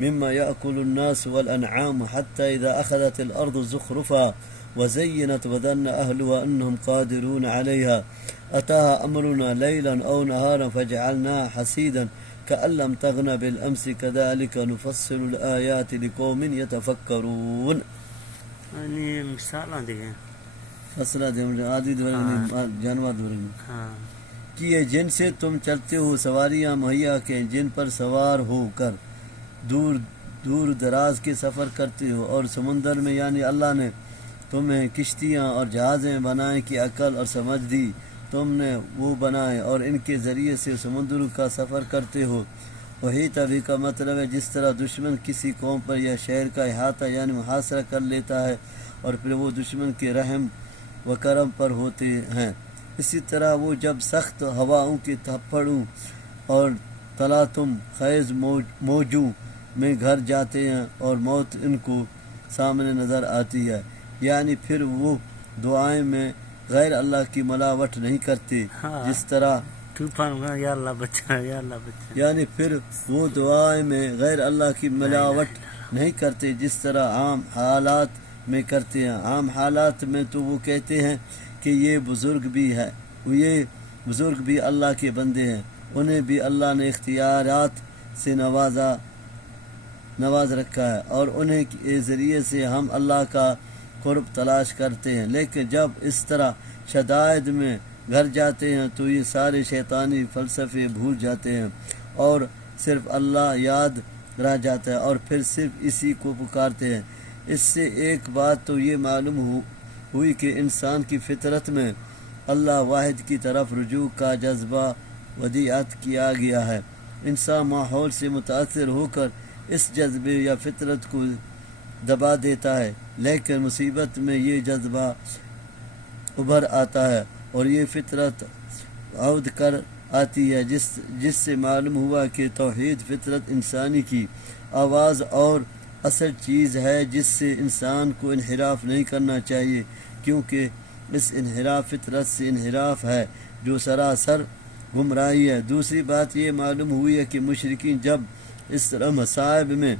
مما يأكل الناس والأنعام حتى إذا أخذت الأرض زخرفها وزينت وظن أهلها أنهم قادرون عليها أتاها أمرنا ليلا أو نهارا فجعلناها حسيدا كأن لم تغن بالأمس كذلك نفصل الآيات لقوم يتفكرون۔ یعنی مثال دیکھیں فصلہ عادی جانور کیے جن سے تم چلتے ہو، سواریاں مہیا کے جن پر سوار ہو کر دور دراز کے سفر کرتے ہو، اور سمندر میں یعنی اللہ نے تمہیں کشتیاں اور جہازیں بنائے کی عقل اور سمجھ دی، تم نے وہ بنائے اور ان کے ذریعے سے سمندروں کا سفر کرتے ہو۔ وہی طبی کا مطلب ہے جس طرح دشمن کسی قوم پر یا شہر کا احاطہ یعنی محاصرہ کر لیتا ہے اور پھر وہ دشمن کے رحم و کرم پر ہوتے ہیں، اسی طرح وہ جب سخت ہواؤں کے تھپڑوں اور تلاطم خیز موجوں میں گھر جاتے ہیں اور موت ان کو سامنے نظر آتی ہے، یعنی پھر وہ دعائیں میں غیر اللہ کی ملاوٹ نہیں کرتے جس طرح یا اللہ بچا یا اللہ بچا، یعنی پھر وہ دعائیں میں غیر اللہ کی ملاوٹ نہیں کرتے جس طرح عام حالات میں کرتے ہیں۔ عام حالات میں تو وہ کہتے ہیں کہ یہ بزرگ بھی اللہ کے بندے ہیں، انہیں بھی اللہ نے اختیارات سے نواز رکھا ہے اور انہیں کے ذریعے سے ہم اللہ کا قرب تلاش کرتے ہیں، لیکن جب اس طرح شدائد میں گھر جاتے ہیں تو یہ سارے شیطانی فلسفے بھول جاتے ہیں اور صرف اللہ یاد رہ جاتا ہے اور پھر صرف اسی کو پکارتے ہیں۔ اس سے ایک بات تو یہ معلوم ہوئی کہ انسان کی فطرت میں اللہ واحد کی طرف رجوع کا جذبہ ودیعت کیا گیا ہے۔ انسان ماحول سے متاثر ہو کر اس جذبے یا فطرت کو دبا دیتا ہے، لیکن مصیبت میں یہ جذبہ ابھر آتا ہے اور یہ فطرت عود کر آتی ہے، جس سے معلوم ہوا کہ توحید فطرت انسانی کی آواز اور اصل چیز ہے جس سے انسان کو انحراف نہیں کرنا چاہیے، کیونکہ اس انحراف فطرت سے انحراف ہے جو سراسر گمراہی ہے۔ دوسری بات یہ معلوم ہوئی ہے کہ مشرکین جب اس طرح مصائب میں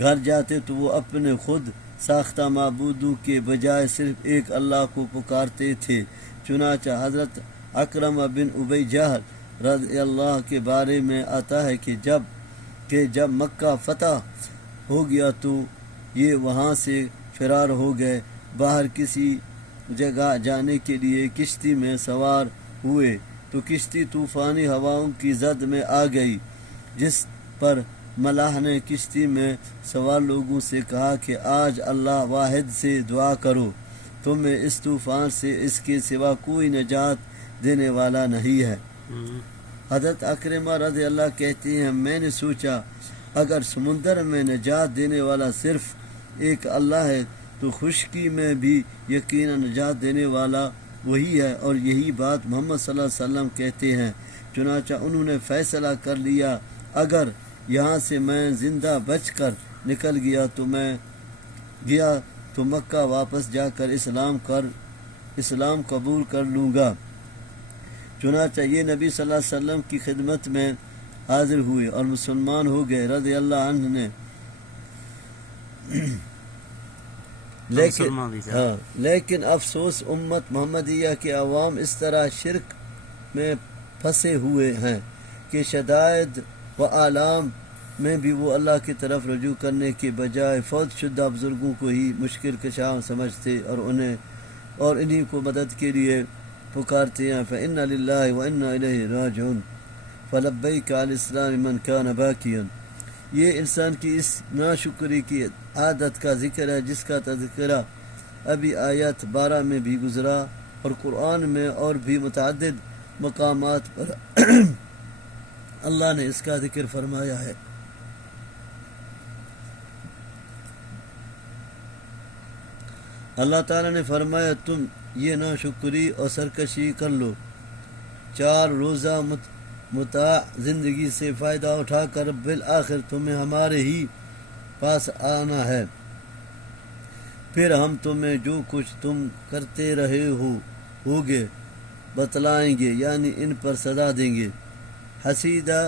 گھر جاتے تو وہ اپنے خود ساختہ معبودوں کے بجائے صرف ایک اللہ کو پکارتے تھے۔ چنانچہ حضرت اکرمہ بن ابی جہل رضی اللہ کے بارے میں آتا ہے کہ جب مکہ فتح ہو گیا تو یہ وہاں سے فرار ہو گئے، باہر کسی جگہ جانے کے لیے کشتی میں سوار ہوئے تو کشتی طوفانی ہواؤں کی زد میں آ گئی، جس پر ملاح نے کشتی میں سوار لوگوں سے کہا کہ آج اللہ واحد سے دعا کرو، تمہیں اس طوفان سے اس کے سوا کوئی نجات دینے والا نہیں ہے۔ حضرت اکرمہ رضی اللہ کہتے ہیں میں نے سوچا اگر سمندر میں نجات دینے والا صرف ایک اللہ ہے تو خشکی میں بھی یقیناً نجات دینے والا وہی ہے، اور یہی بات محمد صلی اللہ علیہ وسلم کہتے ہیں۔ چنانچہ انہوں نے فیصلہ کر لیا اگر یہاں سے میں زندہ بچ کر نکل گیا تو مکہ واپس جا کر اسلام قبول کر لوں گا۔ چنانچہ یہ نبی صلی اللہ علیہ وسلم کی خدمت میں حاضر ہوئے اور مسلمان ہو گئے رضی اللہ عنہ نے۔ لیکن افسوس امت محمدیہ کے عوام اس طرح شرک میں پھنسے ہوئے ہیں کہ شدائد و آلام میں بھی وہ اللہ کی طرف رجوع کرنے کے بجائے فوت شدہ بزرگوں کو ہی مشکل کشا سمجھتے اور انہی کو مدد کے لیے پکارتے ہیں۔ فَإِنَّ لِلَّهِ وَإِنَّا إِلَيْهِ رَاجِعُونَ فَلَبَّيْكَ عَلَى الْإِسْلَامِ مَنْ كَانَ بَاكِيًا۔ یہ انسان کی اس ناشکری کی عادت کا ذکر ہے جس کا تذکرہ ابھی آیت 12 میں بھی گزرا، اور قرآن میں اور بھی متعدد مقامات پر اللہ نے اس کا ذکر فرمایا ہے۔ اللہ تعالیٰ نے فرمایا تم یہ ناشکری اور سرکشی کر لو، 4 روزہ متاع زندگی سے فائدہ اٹھا کر بالآخر تمہیں ہمارے ہی پاس آنا ہے، پھر ہم تمہیں جو کچھ تم کرتے رہے ہوگے بتلائیں گے، یعنی ان پر سزا دیں گے۔ حسیدہ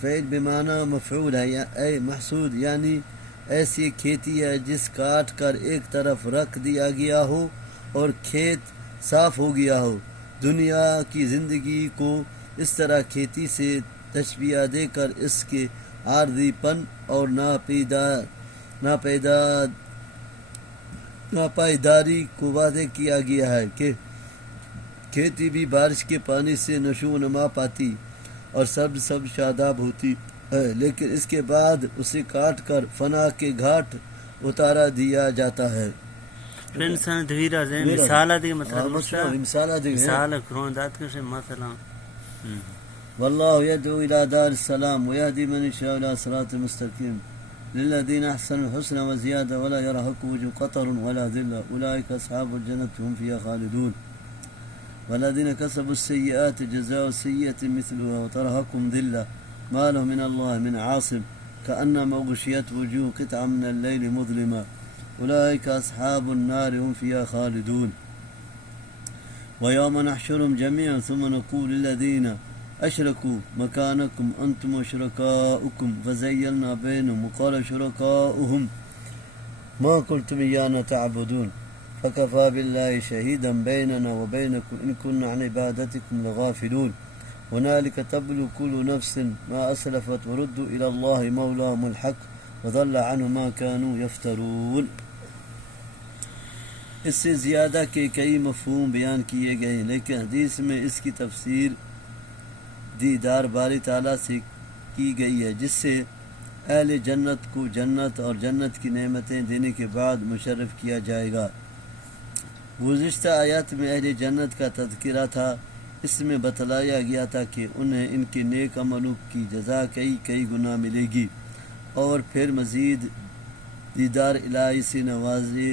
فعل بمعنی مفعول ہے، اے محسود، یعنی ایسی کھیتی ہے جس کاٹ کر ایک طرف رکھ دیا گیا ہو اور کھیت صاف ہو گیا ہو۔ دنیا کی زندگی کو اس طرح کھیتی سے تشبیہ دے کر اس کے عارضی پن اور ناپائیداری کو واضح کیا گیا ہے کہ کھیتی بھی بارش کے پانی سے نشو و نما پاتی اور سبز شاداب ہوتی ہے، لیکن اس کے بعد اسے کاٹ کر فنا کے گھاٹ اتارا دیا جاتا ہے۔ انسان دویرا زين مثال دي مثلا مثال كرون ذات كش مثلا والله يدعو إلى دار السلام ويهدي من يشاء إلى صراط مستقيم للذين أحسنوا الحسنى وزيادة ولا يرهق وجه قطر ولا ذلة أولئك أصحاب الجنة هم فيها خالدون والذين كسبوا السيئات جزاء سيئة مثلها وترهقهم ذلة ما لهم من الله من عاصم كأنما غشيت وجوه قطعا من الليل مظلما أولئك أصحاب النار هم فيها خالدون ويوم نحشرهم جميعا ثم نقول للذين أشركوا مكانكم أنتم وشركاؤكم فزيلنا بينهم وقال شركاؤهم ما قلتم إيانا تعبدون فكفى بالله شهيدا بيننا وبينكم إن كنا عن عبادتكم لغافلون هنالك تبلو كل نفس ما أسلفت وردوا إلى الله مولاهم الحق وضل عنهم ما كانوا يفترون۔ اس سے زیادہ کے کئی مفہوم بیان کیے گئے ہیں، لیکن حدیث میں اس کی تفسیر دیدار باری تعالیٰ سے کی گئی ہے، جس سے اہل جنت کو جنت اور جنت کی نعمتیں دینے کے بعد مشرف کیا جائے گا۔ گزشتہ آیات میں اہل جنت کا تذکرہ تھا، اس میں بتلایا گیا تھا کہ انہیں ان کے نیک عملوں کی جزا کئی گنا ملے گی، اور پھر مزید دیدار الہی سے نوازے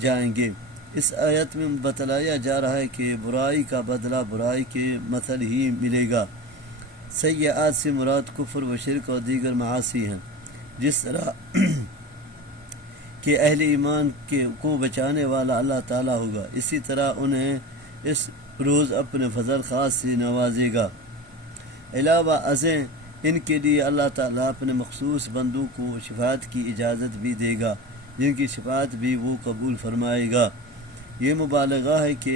جائیں گے۔ اس آیت میں بتلایا جا رہا ہے کہ برائی کا بدلہ برائی کے مثل ہی ملے گا۔ سیئات سے مراد کفر و شرک اور دیگر معاصی ہیں، جس طرح کہ اہل ایمان کو بچانے والا اللہ تعالیٰ ہوگا، اسی طرح انہیں اس روز اپنے فضل خاص سے نوازے گا۔ علاوہ ازیں ان کے لیے اللہ تعالیٰ اپنے مخصوص بندوں کو شفاعت کی اجازت بھی دے گا، جن کی شفاعت بھی وہ قبول فرمائے گا۔ یہ مبالغہ ہے کہ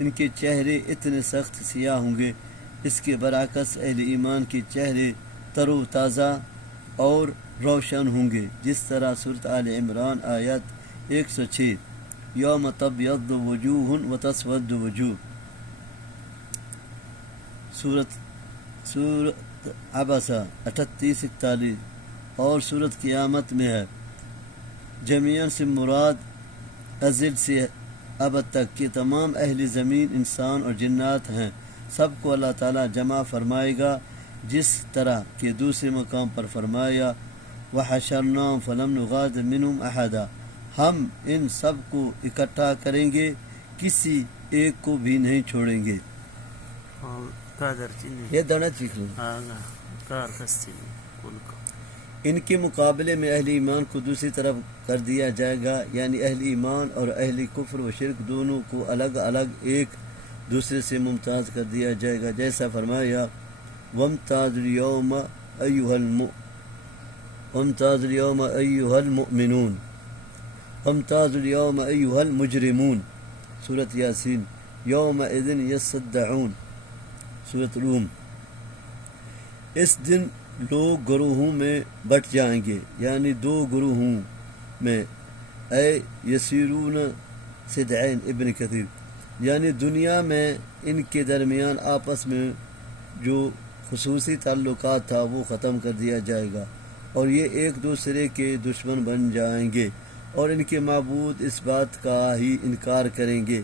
ان کے چہرے اتنے سخت سیاہ ہوں گے، اس کے برعکس اہل ایمان کے چہرے تر و تازہ اور روشن ہوں گے، جس طرح سورۃ آل عمران آیت 106 یوم تبیض وجوہ وتسود وجوہ، سورۃ عبسہ 38-41 اور سورۃ قیامت میں ہے۔ جمیعاً سے مراد ازل سے ابد تک کے تمام اہل زمین انسان اور جنات ہیں، سب کو اللہ تعالیٰ جمع فرمائے گا، جس طرح کہ دوسرے مقام پر فرمایا وحشرناہم فلم نغادر منہم احدا، ہم ان سب کو اکٹھا کریں گے، کسی ایک کو بھی نہیں چھوڑیں گے۔ یہ دونوں چیخ لو۔ ان کے مقابلے میں اہل ایمان کو دوسری طرف کر دیا جائے گا، یعنی اہل ایمان اور اہل کفر و شرک دونوں کو الگ الگ ایک دوسرے سے ممتاز کر دیا جائے گا، جیسا فرمایا وامتازوا اليوم أيها المؤمنون وامتازوا اليوم أيها المجرمون، سورۃ یاسین، یومئذ یصدعون، سورۃ روم۔ اس دن لوگ گروہوں میں بٹ جائیں گے، یعنی دو گروہوں میں، یسیرون صدعین، ابن کثیر، یعنی دنیا میں ان کے درمیان آپس میں جو خصوصی تعلقات تھا وہ ختم کر دیا جائے گا، اور یہ ایک دوسرے کے دشمن بن جائیں گے، اور ان کے معبود اس بات کا ہی انکار کریں گے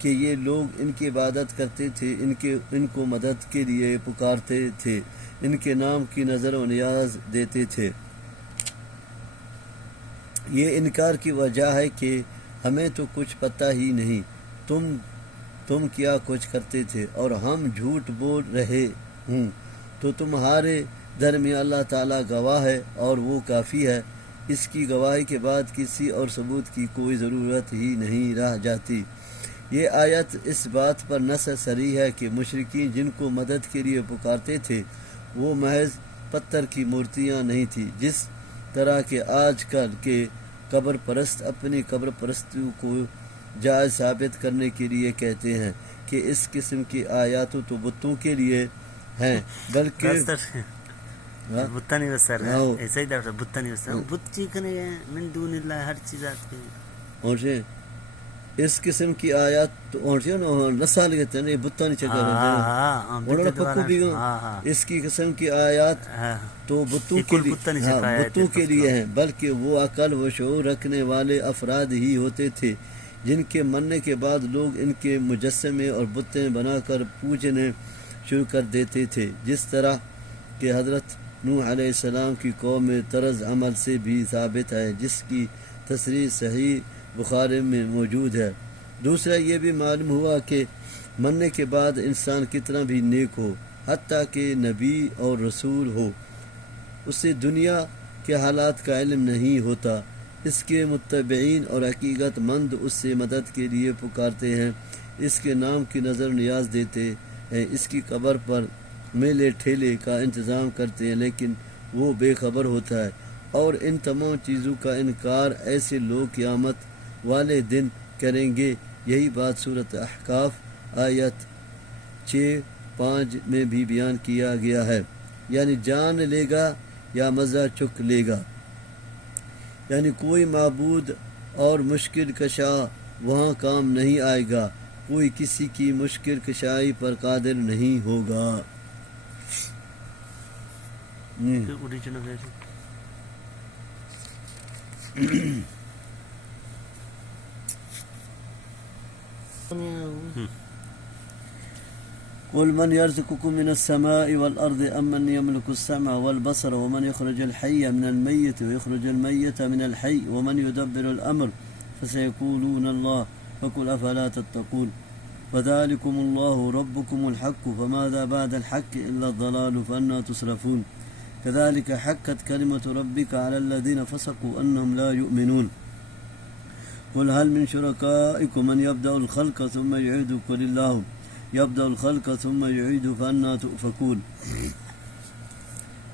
کہ یہ لوگ ان کی عبادت کرتے تھے، ان کو مدد کے لیے پکارتے تھے، ان کے نام کی نظر و نیاز دیتے تھے۔ یہ انکار کی وجہ ہے کہ ہمیں تو کچھ پتہ ہی نہیں، تم کیا کچھ کرتے تھے، اور ہم جھوٹ بول رہے ہوں، تو تمہارے درمیان اللہ تعالیٰ گواہ ہے اور وہ کافی ہے۔ اس کی گواہی کے بعد کسی اور ثبوت کی کوئی ضرورت ہی نہیں رہ جاتی۔ یہ آیت اس بات پر نص صریح ہے کہ مشرکین جن کو مدد کے لیے پکارتے تھے وہ محض پتھر کی مورتیاں نہیں تھیں، جس طرح کہ آج کل کے قبر پرست اپنی قبر پرستیوں کو جائز ثابت کرنے کے لیے کہتے ہیں کہ اس قسم کی آیات تو بتوں کے لیے ہیں، بلکہ بت نہیں بسر ایسا ہی ڈاکٹر بت نہیں بسر بت چیکنے من دون اللہ ہر چیز آتی ہے، اور اس قسم کی آیات تو نسال کہتے ہیں بتہ نہیں چکا، اس کی قسم کی آیات تو بتوں کے لیے ہیں، بلکہ وہ عقل و شعور رکھنے والے افراد ہی ہوتے تھے جن کے مرنے کے بعد لوگ ان کے مجسمے اور بتیں بنا کر پوجنے شروع کر دیتے تھے، جس طرح کہ حضرت نوح علیہ السلام کی قوم میں طرز عمل سے بھی ثابت ہے، جس کی تصریح صحیح بخاری میں موجود ہے۔ دوسرا یہ بھی معلوم ہوا کہ مرنے کے بعد انسان کتنا بھی نیک ہو، حتیٰ کہ نبی اور رسول ہو، اسے دنیا کے حالات کا علم نہیں ہوتا، اس کے متبعین اور حقیقت مند اس سے مدد کے لیے پکارتے ہیں، اس کے نام کی نظر نیاز دیتے ہیں، اس کی قبر پر میلے ٹھیلے کا انتظام کرتے ہیں، لیکن وہ بے خبر ہوتا ہے، اور ان تمام چیزوں کا انکار ایسے لوگ قیامت والے دن کریں گے۔ یہی بات سورۃ احقاف آیت 6-5 میں بھی بیان کیا گیا ہے، یعنی جان لے گا یا مزہ چک لے گا، یعنی کوئی معبود اور مشکل کشا وہاں کام نہیں آئے گا، کوئی کسی کی مشکل کشائی پر قادر نہیں ہوگا۔ قل من يرزقكم من السماء والأرض أم من يملك السمع والبصر ومن يخرج الحي من الميت ويخرج الميت من الحي ومن يدبر الأمر فسيقولون الله فقل أفلا تتقون فذلكم الله ربكم الحق فماذا بعد الحق إلا الضلال فأنا تصرفون كذلك حقت كلمة ربك على الذين فسقوا أنهم لا يؤمنون قل هل من شركائكم من يبدأ الخلق ثم يعيده قل الله يبدأ الخلق ثم يعيده فأنا تؤفكون۔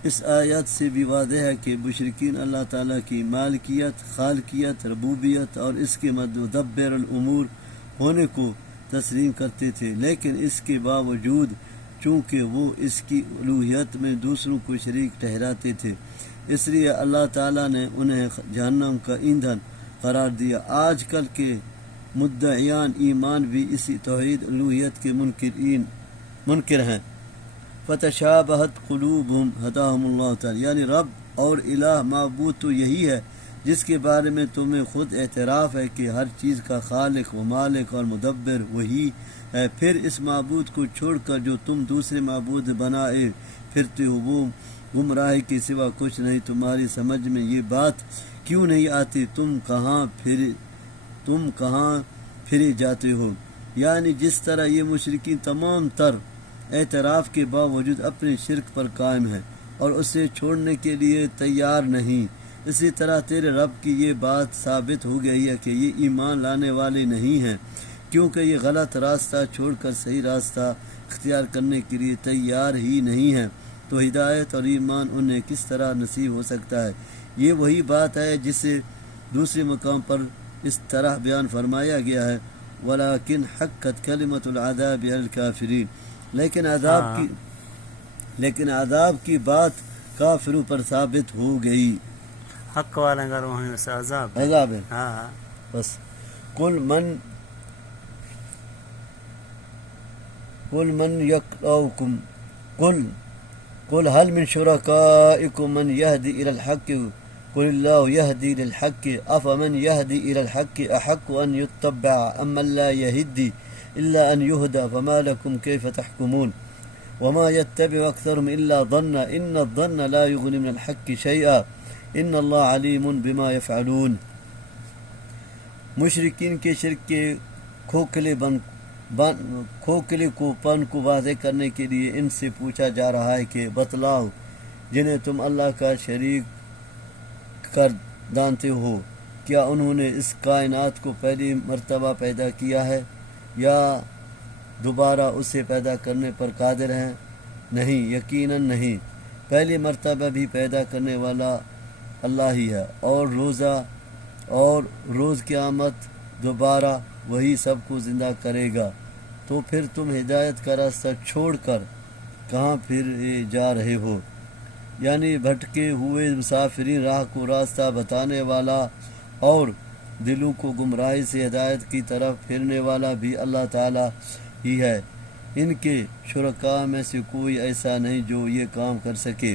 اس آیت سے بھی واضح ہے کہ مشرکین اللہ تعالیٰ کی مالکیت، خالقیت، ربوبیت اور اس کے مدبر الامور ہونے کو تسلیم کرتے تھے، لیکن اس کے باوجود چونکہ وہ اس کی الوہیت میں دوسروں کو شریک ٹھہراتے تھے، اس لیے اللہ تعالیٰ نے انہیں جہنم کا ایندھن قرار دیا۔ آج کل کے مدعیان ایمان بھی اسی توحید الوہیت کے منکر ہیں۔ فتشابہت قلوبہم ہداہم اللہ تعالی، یعنی رب اور الہ معبود تو یہی ہے جس کے بارے میں تمہیں خود اعتراف ہے کہ ہر چیز کا خالق و مالک اور مدبر وہی ہے، پھر اس معبود کو چھوڑ کر جو تم دوسرے معبود بنائے پھرتے ہو وہ گمراہی کے سوا کچھ نہیں۔ تمہاری سمجھ میں یہ بات کیوں نہیں آتی؟ تم کہاں پھرے جاتے ہو؟ یعنی جس طرح یہ مشرکین تمام تر اعتراف کے باوجود اپنے شرک پر قائم ہیں اور اسے چھوڑنے کے لیے تیار نہیں، اسی طرح تیرے رب کی یہ بات ثابت ہو گئی ہے کہ یہ ایمان لانے والے نہیں ہیں، کیونکہ یہ غلط راستہ چھوڑ کر صحیح راستہ اختیار کرنے کے لیے تیار ہی نہیں ہیں، تو ہدایت اور ایمان انہیں کس طرح نصیب ہو سکتا ہے؟ یہ وہی بات ہے جسے دوسرے مقام پر اس طرح بیان فرمایا گیا ہے، وَلَكِنْ حَقَّتْ كَلِمَةُ الْعَذَابِ عَلَى الْكَافِرِينَ، لیکن عذاب کی بات کافروں پر ثابت ہو گئی۔ حق والا اگر وہاں سے عذاب ہے ہاں بس قل من یکلؤکم قل هل من شرکائکم من یهدی الى الحق قل اللہ یهدی للحق افمن یهدی الى الحق احق ان يتبع ام من لا یهدی الا ان يهدى فما لكم كيف تحكمون وما يتبع اكثرهم الا ظن ان الظن لا يغني من الحق شيئا ان اللہ علیم بما یفعلون۔ مشرکین کے شرک کے کھوکھلے پن کو واضح کرنے کے لیے ان سے پوچھا جا رہا ہے کہ بتلاؤ جنہیں تم اللہ کا شریک کر جانتے ہو، کیا انہوں نے اس کائنات کو پہلی مرتبہ پیدا کیا ہے یا دوبارہ اسے پیدا کرنے پر قادر ہیں؟ نہیں، یقیناً نہیں، پہلی مرتبہ بھی پیدا کرنے والا اللہ ہی ہے، اور روز قیامت دوبارہ وہی سب کو زندہ کرے گا، تو پھر تم ہدایت کا راستہ چھوڑ کر کہاں پھر جا رہے ہو؟ یعنی بھٹکے ہوئے مسافرین راہ کو راستہ بتانے والا اور دلوں کو گمراہی سے ہدایت کی طرف پھرنے والا بھی اللہ تعالیٰ ہی ہے، ان کے شرکاء میں سے کوئی ایسا نہیں جو یہ کام کر سکے۔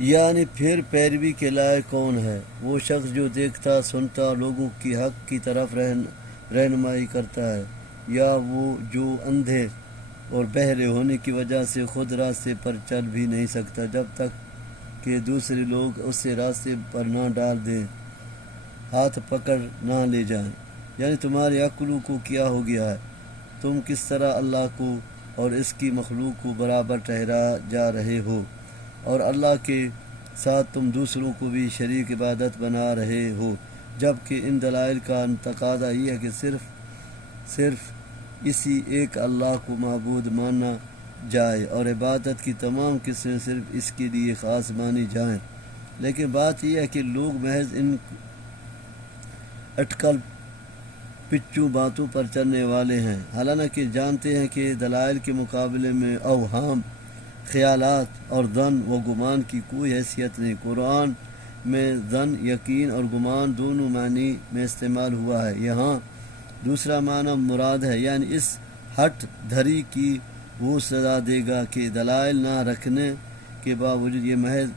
یعنی پھر پیروی کے لائق کون ہے؟ وہ شخص جو دیکھتا سنتا لوگوں کی حق کی طرف رہنمائی کرتا ہے، یا وہ جو اندھے اور بہرے ہونے کی وجہ سے خود راستے پر چل بھی نہیں سکتا جب تک کہ دوسرے لوگ اسے راستے پر نہ ڈال دیں، ہاتھ پکڑ نہ لے جائیں۔ یعنی تمہاری عقلوں کو کیا ہو گیا ہے؟ تم کس طرح اللہ کو اور اس کی مخلوق کو برابر ٹھہرا جا رہے ہو، اور اللہ کے ساتھ تم دوسروں کو بھی شریک عبادت بنا رہے ہو، جبکہ ان دلائل کا تقاضا یہ ہے کہ صرف اسی ایک اللہ کو معبود مانا جائے اور عبادت کی تمام قسمیں صرف اس کے لیے خاص مانی جائیں۔ لیکن بات یہ ہے کہ لوگ محض ان اٹکل پچو باتوں پر چلنے والے ہیں، حالانکہ جانتے ہیں کہ دلائل کے مقابلے میں اوہام، خیالات اور ظن و گمان کی کوئی حیثیت نہیں۔ قرآن میں ظن، یقین اور گمان دونوں معنی میں استعمال ہوا ہے، یہاں دوسرا معنی مراد ہے، یعنی اس ہٹ دھری کی وہ سزا دے گا کہ دلائل نہ رکھنے کے باوجود یہ محض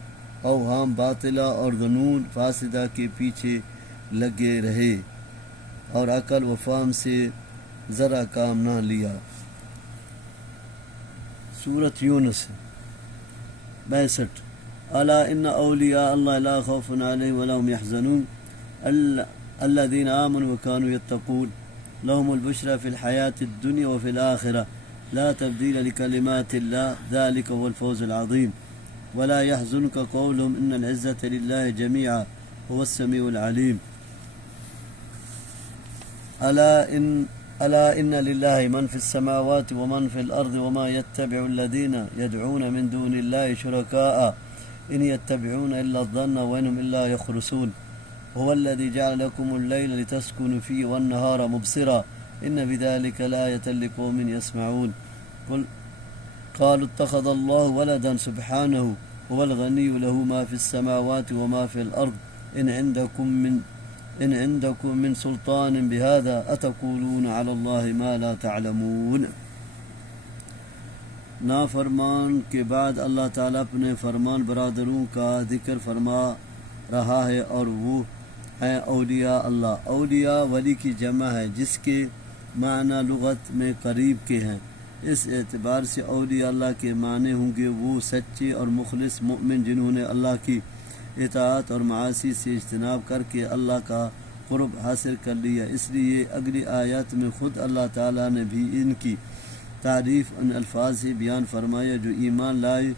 اوہام باطلہ اور ظنون فاسدہ کے پیچھے لگے رہے اور عقل و فہم سے ذرا کام نہ لیا۔ سورۃ یونس 62۔ الا ان اولیاء اللہ لا خوف علیہم ولا هم يحزنون الذين آمنوا وكانوا يتقون لهم البشرى في الحياة الدنيا وفي الآخرة لا تبديل لكلمات الله ذلك هو الفوز العظيم ولا يحزنك قولهم ان العزة لله جميعا هو السميع العليم۔ الا ان ألا إن لله من في السماوات ومن في الأرض وما يتبع الذين يدعون من دون الله شركاء إن يتبعون إلا الظن وإنهم إلا يخرسون هو الذي جعل لكم الليل لتسكنوا فيه والنهار مبصرا إن بذلك لآية لقوم يسمعون قالوا اتخذ الله ولدا سبحانه هو الغني له ما في السماوات وما في الأرض إن عندكم من سلطان بهذا أتقولون على الله ما لا تعلمون. نافرمان کے بعد اللہ تعالیٰ اپنے فرمان برادروں کا ذکر فرما رہا ہے اور وہ ہیں اولیاء اللہ. اولیاء ولی کی جمع ہے جس کے معنی لغت میں قریب کے ہیں. اس اعتبار سے اولیاء اللہ کے معنی ہوں گے وہ سچے اور مخلص مومن جنہوں نے اللہ کی اطاعت اور معاصی سے اجتناب کر کے اللہ کا قرب حاصل کر لیا. اس لیے اگلی آیات میں خود اللہ تعالیٰ نے بھی ان کی تعریف ان الفاظ سے بیان فرمایا جو ایمان لائے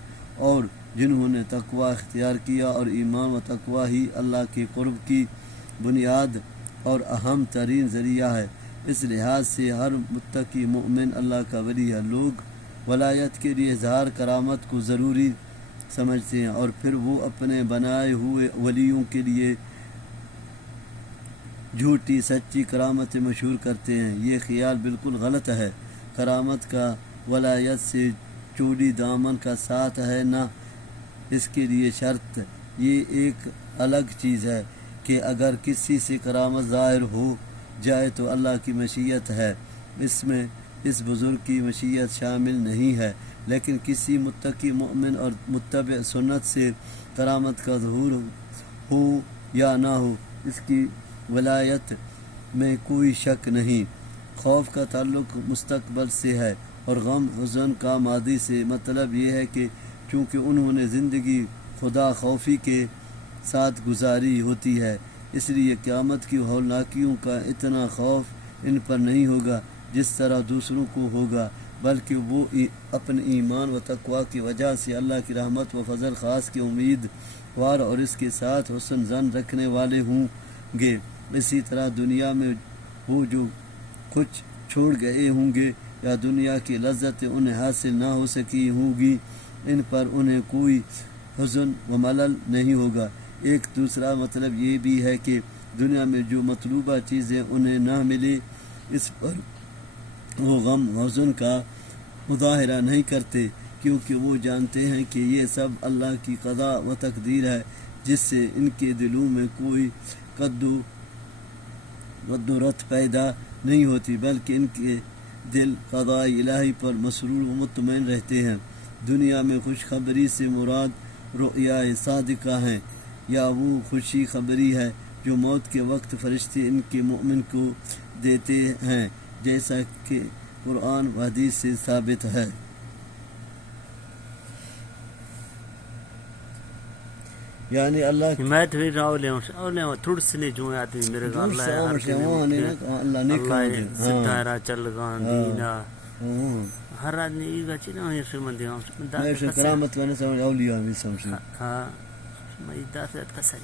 اور جنہوں نے تقوی اختیار کیا، اور ایمان و تقوی ہی اللہ کے قرب کی بنیاد اور اہم ترین ذریعہ ہے. اس لحاظ سے ہر متقی مومن اللہ کا ولی ہے. لوگ ولایت کے لیے اظہار کرامت کو ضروری سمجھتے ہیں اور پھر وہ اپنے بنائے ہوئے ولیوں کے لیے جھوٹی سچی کرامتیں مشہور کرتے ہیں. یہ خیال بالکل غلط ہے. کرامت کا ولایت سے چوڑی دامن کا ساتھ ہے نہ اس کے لیے شرط. یہ ایک الگ چیز ہے کہ اگر کسی سے کرامت ظاہر ہو جائے تو اللہ کی مشیت ہے، اس میں اس بزرگ کی مشیت شامل نہیں ہے. لیکن کسی متقی مومن اور متبع سنت سے کرامت کا ظہور ہو یا نہ ہو اس کی ولایت میں کوئی شک نہیں. خوف کا تعلق مستقبل سے ہے اور غم حزن کا ماضی سے. مطلب یہ ہے کہ چونکہ انہوں نے زندگی خدا خوفی کے ساتھ گزاری ہوتی ہے، اس لیے قیامت کی ہولناکیوں کا اتنا خوف ان پر نہیں ہوگا جس طرح دوسروں کو ہوگا، بلکہ وہ اپنے ایمان و تقوی کی وجہ سے اللہ کی رحمت و فضل خاص کے امیدوار اور اس کے ساتھ حسن ظن رکھنے والے ہوں گے. اسی طرح دنیا میں وہ جو کچھ چھوڑ گئے ہوں گے یا دنیا کی لذت انہیں حاصل نہ ہو سکی ہوگی، ان پر انہیں کوئی حزن و ملل نہیں ہوگا. ایک دوسرا مطلب یہ بھی ہے کہ دنیا میں جو مطلوبہ چیزیں انہیں نہ ملے اس پر وہ غم حزن کا مظاہرہ نہیں کرتے، کیونکہ وہ جانتے ہیں کہ یہ سب اللہ کی قضا و تقدیر ہے جس سے ان کے دلوں میں کوئی رد و رت پیدا نہیں ہوتی، بلکہ ان کے دل قضاء الہی پر مسرور و مطمئن رہتے ہیں. دنیا میں خوشخبری سے مراد رؤیا صادقہ ہیں یا وہ خوشی خبری ہے جو موت کے وقت فرشتے ان کے مومن کو دیتے ہیں، جیسا کہ قرآن و حدیث سے ثابت ہے. یعنی اللہ حمایت ہوئی اولیاء تھوڑ سے جو آدمی میرے گا اللہ ستارہ چل گان دینا ہر آدمی ایگا چینا ہے شمندی کرامت وانا سمجھ اولیاء بھی سمجھ ہاں میں دافعت کسا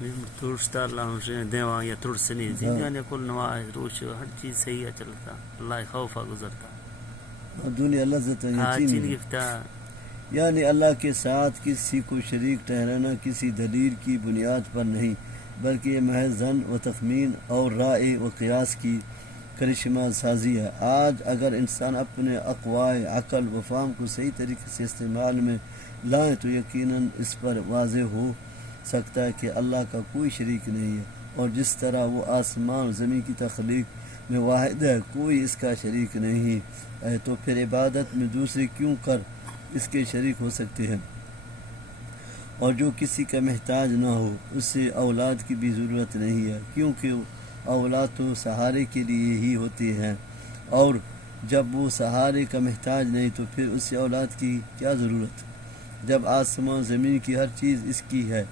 نہیں تھوڑشتا اللہ سے دیوان یا تھوڑ سے نہیں زندگانی کل نواز روش ہر چیز صحیح ہے چلتا اللہ خوفہ گزرتا دنیا لذت چین گفتا. یعنی اللہ کے ساتھ کسی کو شریک ٹھہرانا کسی دلیل کی بنیاد پر نہیں، بلکہ یہ محض ظن و تخمین اور رائے و قیاس کی کرشمہ سازی ہے. آج اگر انسان اپنے اقوائے عقل و فہم کو صحیح طریقے سے استعمال میں لائیں تو یقیناً اس پر واضح ہو سکتا ہے کہ اللہ کا کوئی شریک نہیں ہے، اور جس طرح وہ آسمان و زمین کی تخلیق میں واحد ہے کوئی اس کا شریک نہیں ہے، تو پھر عبادت میں دوسرے کیوں کر اس کے شریک ہو سکتے ہیں. اور جو کسی کا محتاج نہ ہو اسے اولاد کی بھی ضرورت نہیں ہے، کیونکہ اولاد تو سہارے کے لیے ہی ہوتے ہیں، اور جب وہ سہارے کا محتاج نہیں تو پھر اسے اولاد کی کیا ضرورت. جب آسمان زمین کی ہر چیز اس کی ہے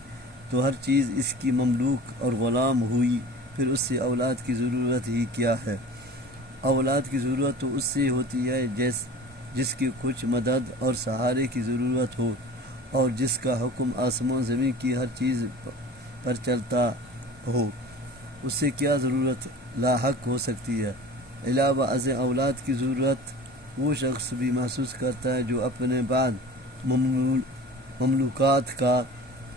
تو ہر چیز اس کی مملوک اور غلام ہوئی، پھر اس سے اولاد کی ضرورت ہی کیا ہے. اولاد کی ضرورت تو اس سے ہوتی ہے جس کی کچھ مدد اور سہارے کی ضرورت ہو، اور جس کا حکم آسمان زمین کی ہر چیز پر چلتا ہو. اس سے کیا ضرورت لاحق ہو سکتی ہے۔ علاوہ ازیں اولاد کی ضرورت وہ شخص بھی محسوس کرتا ہے جو اپنے بعد مملوکات کا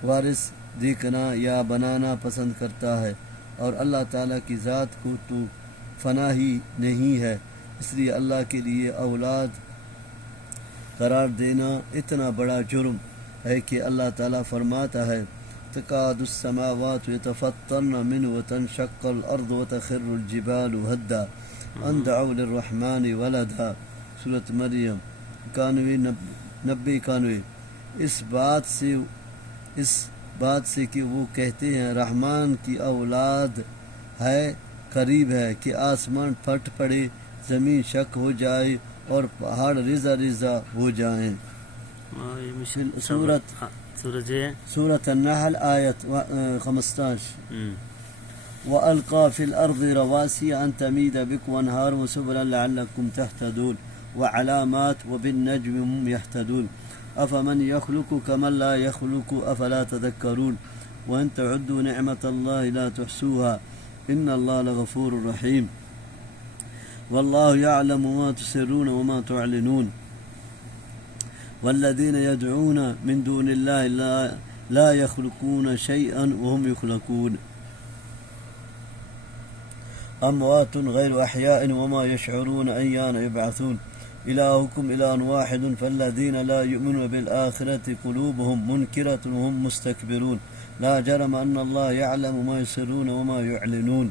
وارث دیکھنا یا بنانا پسند کرتا ہے، اور اللہ تعالیٰ کی ذات کو تو فنا ہی نہیں ہے، اس لیے اللہ کے لیے اولاد قرار دینا اتنا بڑا جرم ہے کہ اللہ تعالیٰ فرماتا ہے تکاد السماوات يتفطرن منه وتنشق الارض وتخر الجبال هدا ان دعوا للرحمن ولدا، سورۃ مریم 91 اس بات سے کہ وہ کہتے ہیں رحمان کی اولاد ہے، قریب ہے کہ آسمان پھٹ پڑے، زمین شک ہو جائے اور پہاڑ ریزہ ریزہ ہو جائیں۔ سورة النحل آیت 15 وَأَلْقَى فِي الْأَرْضِ رَوَاسِيَ أَن تَمِيدَ بِكُمْ وَأَنْهَارًا وَسُبُلًا لَعَلَّكُمْ تَهْتَدُونَ وَعَلَامَاتٍ وَبِالنَّجْمِ هُمْ يَهْتَدُونَ أَفَمَنْ يَخْلُقُ كَمَنْ لَا يَخْلُقُ أَفَلَا تَذَكَّرُونَ وَإِن تَعُدُّوا نِعْمَةَ اللَّهِ لَا تُحْصُوهَا إِنَّ اللَّهَ لَغَفُورٌ رَحِيمٌ وَاللَّهُ يَعْلَمُ مَا تُسِرُّونَ وَمَا تُعْلِنُونَ والذين يدعون من دون الله لا يخلقون شيئا وهم يخلقون أموات غير أحياء وما يشعرون أيان يبعثون إلهكم إله واحد فالذين لا يؤمنون بالآخرة قلوبهم منكرة وهم مستكبرون لا جرم أن الله يعلم ما يسرون وما يعلنون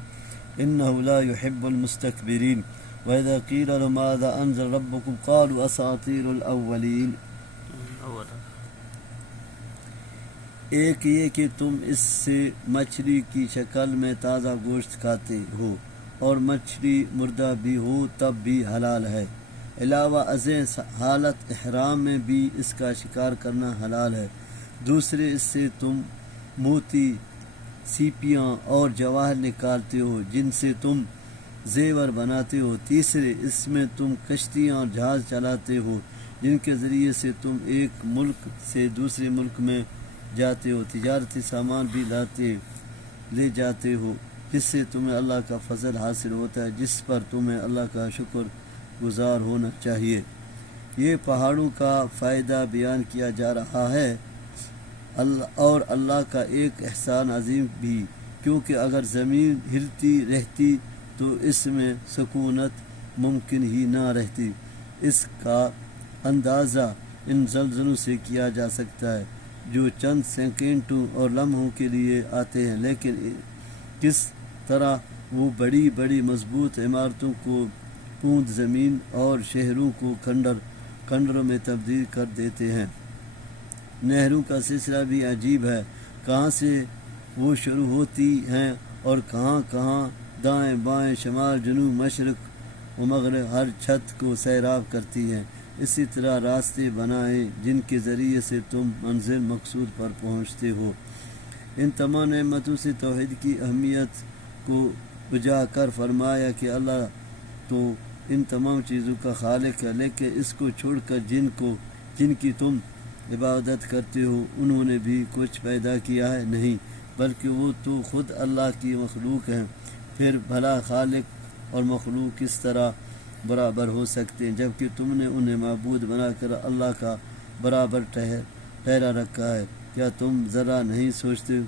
إنه لا يحب المستكبرين وإذا قيل لهم ماذا أنزل ربكم قالوا أساطير الأولين۔ ایک یہ کہ تم اس سے مچھلی کی شکل میں تازہ گوشت کھاتے ہو اور مچھلی مردہ بھی ہو تب بھی حلال ہے، علاوہ ازیں حالت احرام میں بھی اس کا شکار کرنا حلال ہے۔ دوسرے اس سے تم موتی، سیپیاں اور جواہر نکالتے ہو جن سے تم زیور بناتے ہو۔ تیسرے اس میں تم کشتیاں اور جہاز چلاتے ہو جن کے ذریعے سے تم ایک ملک سے دوسرے ملک میں جاتے ہو، تجارتی سامان بھی لے جاتے ہو، جس سے تمہیں اللہ کا فضل حاصل ہوتا ہے جس پر تمہیں اللہ کا شکر گزار ہونا چاہیے۔ یہ پہاڑوں کا فائدہ بیان کیا جا رہا ہے اور اللہ کا ایک احسان عظیم بھی، کیونکہ اگر زمین ہلتی رہتی تو اس میں سکونت ممکن ہی نہ رہتی۔ اس کا اندازہ ان زلزلوں سے کیا جا سکتا ہے جو چند سیکنڈوں اور لمحوں کے لیے آتے ہیں، لیکن کس طرح وہ بڑی بڑی مضبوط عمارتوں کو پوند زمین اور شہروں کو کھنڈروں میں تبدیل کر دیتے ہیں۔ نہروں کا سلسلہ بھی عجیب ہے، کہاں سے وہ شروع ہوتی ہیں اور کہاں کہاں دائیں بائیں، شمال جنوب، مشرق و مغرب ہر چھت کو سیراب کرتی ہیں۔ اسی طرح راستے بنائے جن کے ذریعے سے تم منزل مقصود پر پہنچتے ہو۔ ان تمام نعمتوں سے توحید کی اہمیت کو بجا کر فرمایا کہ اللہ تو ان تمام چیزوں کا خالق ہے، لیکن اس کو چھوڑ کر جن کی تم عبادت کرتے ہو انہوں نے بھی کچھ پیدا کیا ہے نہیں، بلکہ وہ تو خود اللہ کی مخلوق ہیں۔ پھر بھلا خالق اور مخلوق کس طرح برابر ہو سکتے ہیں جبکہ تم نے انہیں معبود بنا کر اللہ کا برابر ٹھہرا رکھا ہے؟ کیا تم ذرا نہیں سوچتے؟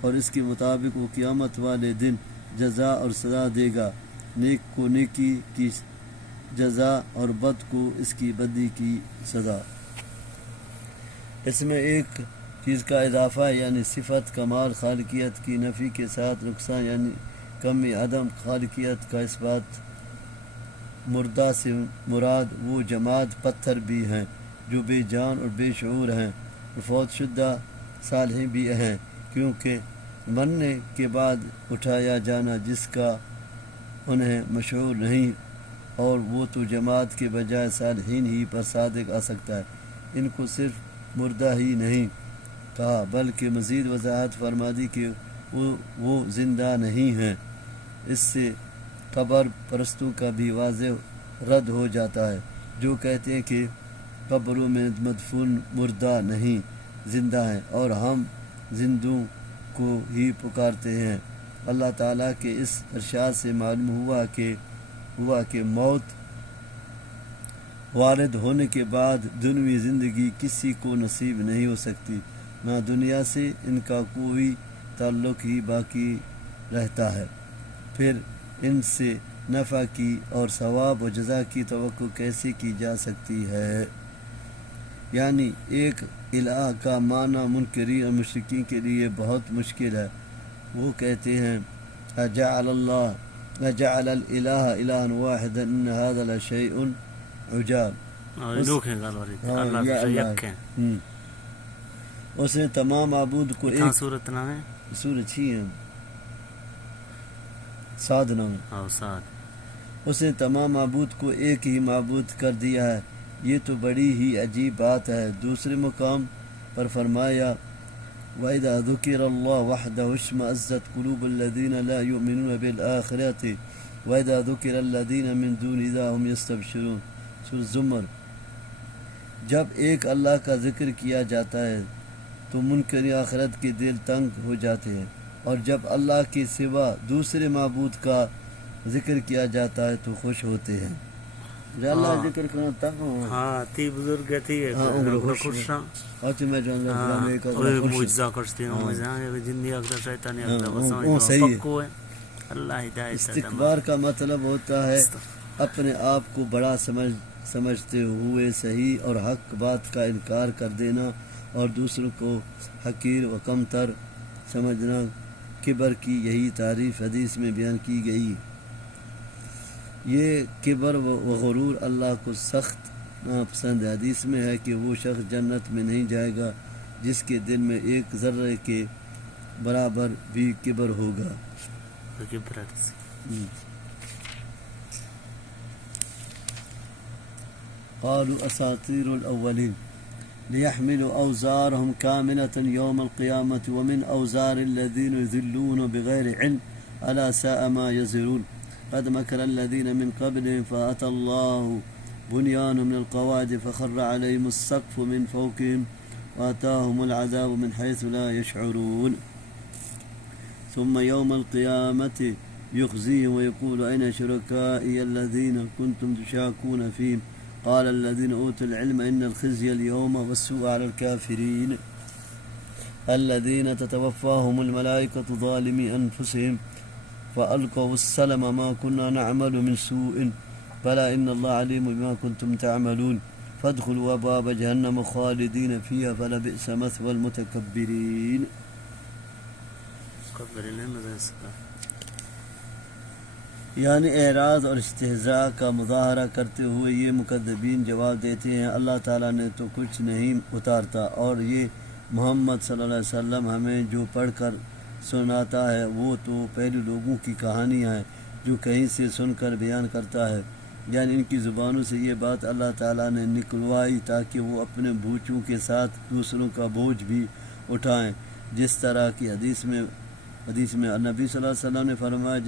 اور اس کے مطابق وہ قیامت والے دن جزا اور سزا دے گا، نیک کو نیکی کی جزا اور بد کو اس کی بدی کی سزا۔ اس میں ایک چیز کا اضافہ ہے، یعنی صفت کمال خالقیت کی نفی کے ساتھ نقصان یعنی کمی عدم خالقیت کا اس بات۔ مردہ سے مراد وہ جماد پتھر بھی ہیں جو بے جان اور بے شعور ہیں، اور فوت شدہ صالحین بھی ہیں، کیونکہ مرنے کے بعد اٹھایا جانا جس کا انہیں مشعور نہیں، اور وہ تو جماد کے بجائے صالحین ہی پر صادق آ سکتا ہے۔ ان کو صرف مردہ ہی نہیں کہا بلکہ مزید وضاحت فرما دی کہ وہ زندہ نہیں ہیں۔ اس سے قبر پرستوں کا بھی واضح رد ہو جاتا ہے جو کہتے ہیں کہ قبروں میں مدفون مردہ نہیں زندہ ہیں اور ہم زندوں کو ہی پکارتے ہیں۔ اللہ تعالیٰ کے اس ارشاد سے معلوم ہوا کہ موت وارد ہونے کے بعد دنیوی زندگی کسی کو نصیب نہیں ہو سکتی، نہ دنیا سے ان کا کوئی تعلق ہی باقی رہتا ہے، پھر ان سے نفع کی اور ثواب و جزا کی توقع کیسے کی جا سکتی ہے؟ یعنی ایک الہ کا معنی منکرین اور مشرکین کے لیے بہت مشکل ہے۔ وہ کہتے ہیں اجعل الالہ الہا واحدا ان هذا لشیء عجاب۔ اس نے تمام معبود کو ایک صورت نام ہے سورج ہی ہے سعد نام، اس نے تمام معبود کو ایک ہی معبود کر دیا ہے، یہ تو بڑی ہی عجیب بات ہے۔ دوسرے مقام پر فرمایا وَإِذَا ذُكِرَ اللَّهُ وَحْدَهُ اشْمَأَزَّتْ قُلُوبُ الَّذِينَ لَا يُؤْمِنُونَ بِالْآخِرَةِ وَإِذَا ذُكِرَ الَّذِينَ مِن دُونِهِ إِذَا هُمْ يَسْتَبْشِرُونَ۔ سورۃ زمر۔ جب ایک اللہ کا ذکر کیا جاتا ہے تو منکر آخرت کے دل تنگ ہو جاتے ہیں، اور جب اللہ کے سوا دوسرے معبود کا ذکر کیا جاتا ہے تو خوش ہوتے ہیں۔ جو اللہ ذکر کرنا تنگ ہو تی بزرگ تھی خوش میں جو معجزہ کرتے ہیں جندی اکثر شیطانی اللہ ہدایت۔ استکبار کا مطلب ہوتا ہے اپنے آپ کو بڑا سمجھتے ہوئے صحیح اور حق بات کا انکار کر دینا اور دوسروں کو حقیر و کمتر سمجھنا۔ کبر کی یہی تعریف حدیث میں بیان کی گئی۔ یہ کبر و غرور اللہ کو سخت ناپسند ہے۔ حدیث میں ہے کہ وہ شخص جنت میں نہیں جائے گا جس کے دل میں ایک ذرے کے برابر بھی کبر ہوگا۔ قالوا اساطیر الاولین ليحملوا اوزارهم كاملة يوم القيامة ومن اوزار الذين يذلون بغير علم الا ساء ما يزرون قد مكر الذين من قبلهم فأتى الله بنيانهم من القواعد فخر عليهم السقف من فوقهم وأتاهم العذاب من حيث لا يشعرون ثم يوم القيامة يخزيهم ويقول أين شركائي الذين كنتم تشاكون فيهم قال الذين أوتوا العلم إن الخزي اليوم والسوء على الكافرين الذين تتوفاهم الملائكة ظالمي أنفسهم فألقوا السلم ما كنا نعمل من سوء بلى إن الله عليم بما كنتم تعملون فادخلوا أبواب جهنم خالدين فيها فلبئس مثوى المتكبرين۔ یعنی اعراض اور استہزاء کا مظاہرہ کرتے ہوئے یہ مکذبین جواب دیتے ہیں اللہ تعالیٰ نے تو کچھ نہیں اتارتا، اور یہ محمد صلی اللہ علیہ وسلم ہمیں جو پڑھ کر سناتا ہے وہ تو پہلے لوگوں کی کہانیاں ہیں جو کہیں سے سن کر بیان کرتا ہے۔ یعنی ان کی زبانوں سے یہ بات اللہ تعالیٰ نے نکلوائی تاکہ وہ اپنے بوجھوں کے ساتھ دوسروں کا بوجھ بھی اٹھائیں، جس طرح کی حدیث میں نبی صلی اللہ علیہ وسلم نے فرمایا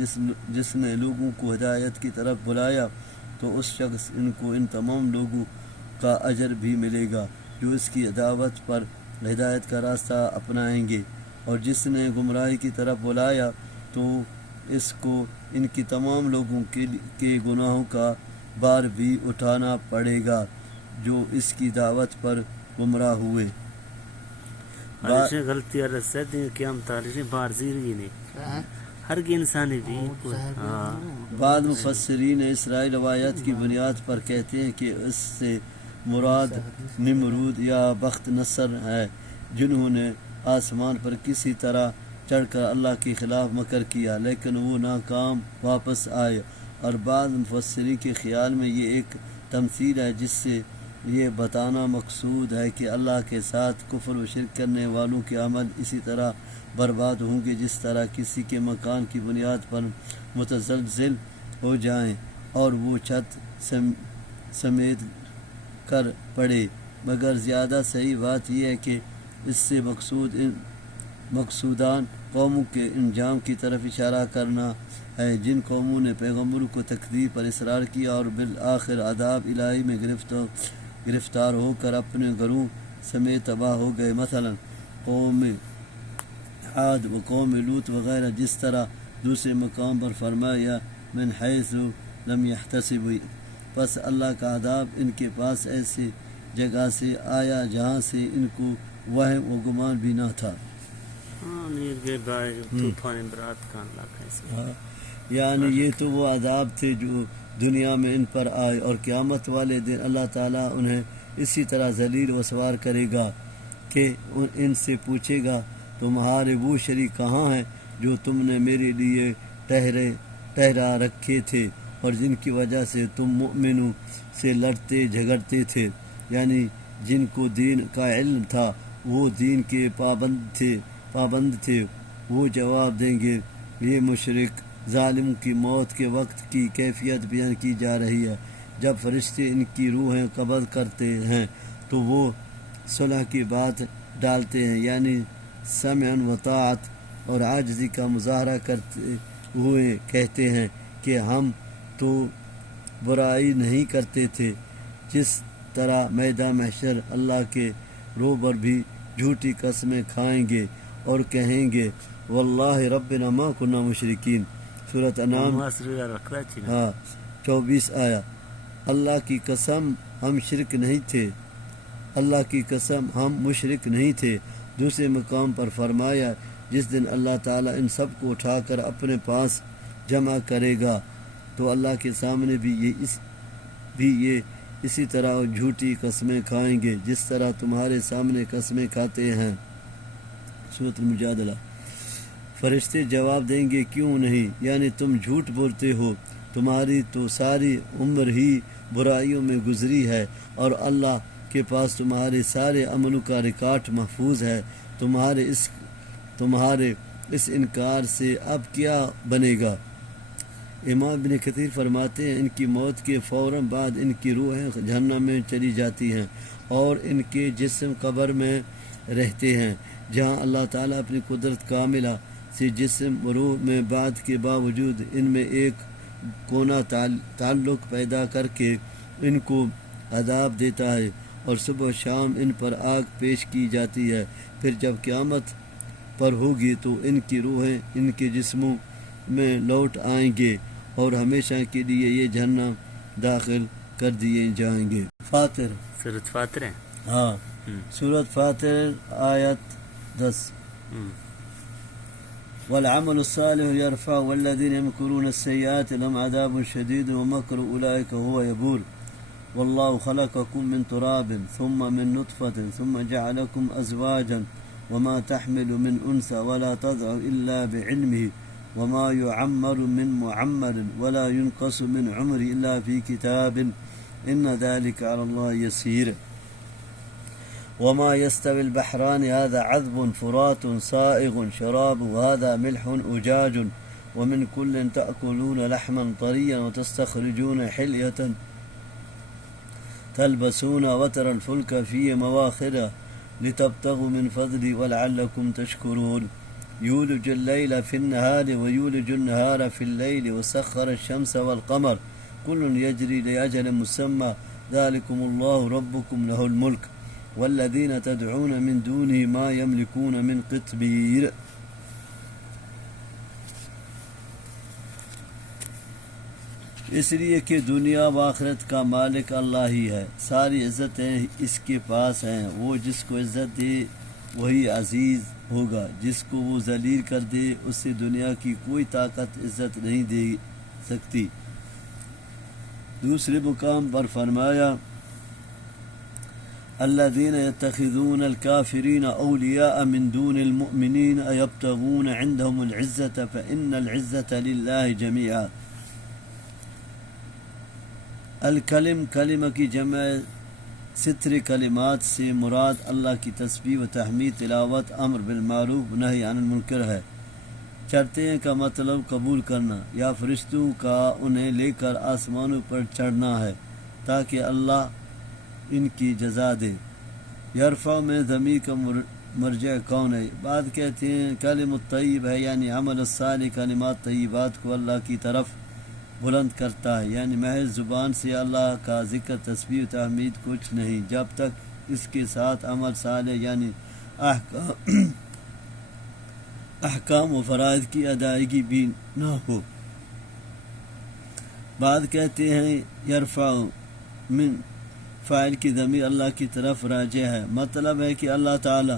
جس نے لوگوں کو ہدایت کی طرف بلایا تو اس شخص کو ان تمام لوگوں کا اجر بھی ملے گا جو اس کی دعوت پر ہدایت کا راستہ اپنائیں گے، اور جس نے گمراہی کی طرف بلایا تو اس کو ان کی تمام لوگوں کے گناہوں کا بار بھی اٹھانا پڑے گا جو اس کی دعوت پر گمراہ ہوئے۔ غلطی ہر کی انسانی بھی بعض مفسرین اسرائیل روایت کی بنیاد پر کہتے ہیں کہ اس سے مراد نمرود یا بخت نصر ہے جنہوں نے آسمان پر کسی طرح چڑھ کر اللہ کے خلاف مکر کیا لیکن وہ ناکام واپس آئے، اور بعض مفسرین کے خیال میں یہ ایک تمثیل ہے جس سے یہ بتانا مقصود ہے کہ اللہ کے ساتھ کفر و شرک کرنے والوں کے عمل اسی طرح برباد ہوں گے جس طرح کسی کے مکان کی بنیاد پر متزلزل ہو جائیں اور وہ چھت سمیت کر پڑے، مگر زیادہ صحیح بات یہ ہے کہ اس سے مقصودان قوموں کے انجام کی طرف اشارہ کرنا ہے جن قوموں نے پیغمبروں کو تکذیب پر اصرار کیا اور بالآخر عذاب الہی میں گرفتار ہو کر اپنے گھروں سمیت تباہ ہو گئے، مثلا قوم عاد و قوم لوط وغیرہ۔ جس طرح دوسرے مقام پر فرمایا من حیث لم یحتسب، پس اللہ کا عذاب ان کے پاس ایسی جگہ سے آیا جہاں سے ان کو وہم و گمان بھی نہ تھا۔ طوفان برات کا علاقہ ہے، یعنی یہ تو وہ عذاب تھے جو دنیا میں ان پر آئے، اور قیامت والے دن اللہ تعالیٰ انہیں اسی طرح ذلیل و سوار کرے گا کہ ان سے پوچھے گا تمہارے وہ شریک کہاں ہیں جو تم نے میرے لیے ٹھہرا رکھے تھے اور جن کی وجہ سے تم مؤمنوں سے لڑتے جھگڑتے تھے، یعنی جن کو دین کا علم تھا، وہ دین کے پابند تھے۔ وہ جواب دیں گے، یہ مشرک ظالم کی موت کے وقت کی کیفیت بیان کی جا رہی ہے۔ جب فرشتے ان کی روحیں قبض کرتے ہیں تو وہ صلح کی بات ڈالتے ہیں، یعنی سمع و طاعت اور عاجزی کا مظاہرہ کرتے ہوئے کہتے ہیں کہ ہم تو برائی نہیں کرتے تھے۔ جس طرح میدان محشر اللہ کے روبر بھی جھوٹی قسمیں کھائیں گے اور کہیں گے واللہ ربنا ما کنا مشرکین، سورۃ انعام 24 آیا۔ اللہ کی قسم ہم شرک نہیں تھے، اللہ کی قسم ہم مشرک نہیں تھے۔ دوسرے مقام پر فرمایا جس دن اللہ تعالیٰ ان سب کو اٹھا کر اپنے پاس جمع کرے گا تو اللہ کے سامنے بھی یہ اسی طرح جھوٹی قسمیں کھائیں گے جس طرح تمہارے سامنے قسمیں کھاتے ہیں، سورۃ المجادلہ۔ فرشتے جواب دیں گے کیوں نہیں، یعنی تم جھوٹ بولتے ہو، تمہاری تو ساری عمر ہی برائیوں میں گزری ہے اور اللہ کے پاس تمہارے سارے عملوں کا ریکارڈ محفوظ ہے، تمہارے اس انکار سے اب کیا بنے گا۔ امام ابن کثیر فرماتے ہیں ان کی موت کے فوراً بعد ان کی روحیں جہنم میں چلی جاتی ہیں اور ان کے جسم قبر میں رہتے ہیں، جہاں اللہ تعالیٰ اپنی قدرت کاملہ سے جسم و روح میں بعد کے باوجود ان میں ایک کونا تعلق پیدا کر کے ان کو عذاب دیتا ہے، اور صبح و شام ان پر آگ پیش کی جاتی ہے۔ پھر جب قیامت پر ہوگی تو ان کی روحیں ان کے جسموں میں لوٹ آئیں گے اور ہمیشہ کے لیے یہ جہنم داخل کر دیے جائیں گے۔ فاطر، سورۃ فاطر ہے، ہاں، سورۃ فاطر آیت 10۔ والعمل الصالح يرفع والذين يمكرون السيئات لهم عذاب شديد ومكر أولئك هو يبور والله خلقكم من تراب ثم من نطفة ثم جعلكم أزواجا وما تحمل من أنثى ولا تضع إلا بعلمه وما يعمر من معمر ولا ينقص من عمر إلا في كتاب إن ذلك على الله يسير وما يستوي البحران هذا عذب فرات سائغ شراب وهذا ملح أجاج ومن كل تأكلون لحما طريا وتستخرجون حلية تلبسون وترى الفلك فيه مواخر لتبتغوا من فضله ولعلكم تشكرون يولج الليل في النهار ويولج النهار في الليل وسخر الشمس والقمر كل يجري لأجل مسمى ذلكم الله ربكم له الملك والذين تدعون من دونه ما يملكون من قطمير۔ اس لیے کہ دنیا و آخرت کا مالک اللہ ہی ہے، ساری عزتیں اس کے پاس ہیں، وہ جس کو عزت دے وہی عزیز ہوگا، جس کو وہ ذلیل کر دے اس سے دنیا کی کوئی طاقت عزت نہیں دے سکتی۔ دوسرے مقام پر فرمایا الذين يتخذون الكافرين أولياء من دون المؤمنين أيبتغون عندهم العزة فإن العزة لله جميعا۔ الکلم کلمہ کی جمع ستر کلمات سے مراد اللہ کی تسبیح و تحمید، تلاوت، امر بالمعروف، نہی عن المنکر ہے۔ چڑھتے ہیں کا مطلب قبول کرنا یا فرشتوں کا انہیں لے کر آسمانوں پر چڑھنا ہے تاکہ اللہ ان کی جزا دے۔ یرفع میں ضمیر کا مرجع کون ہے؟ بعد کہتے ہیں کلم الطیب ہے، یعنی عمل الصالح کلمات طیبات کو اللہ کی طرف بلند کرتا ہے، یعنی محض زبان سے اللہ کا ذکر، تسبیح و تحمید کچھ نہیں جب تک اس کے ساتھ عمل صالح یعنی احکام و فرائض کی ادائیگی بھی نہ ہو۔ بعد کہتے ہیں یرفع من فاعل کی ضمیر اللہ کی طرف راجع ہے، مطلب ہے کہ اللہ تعالی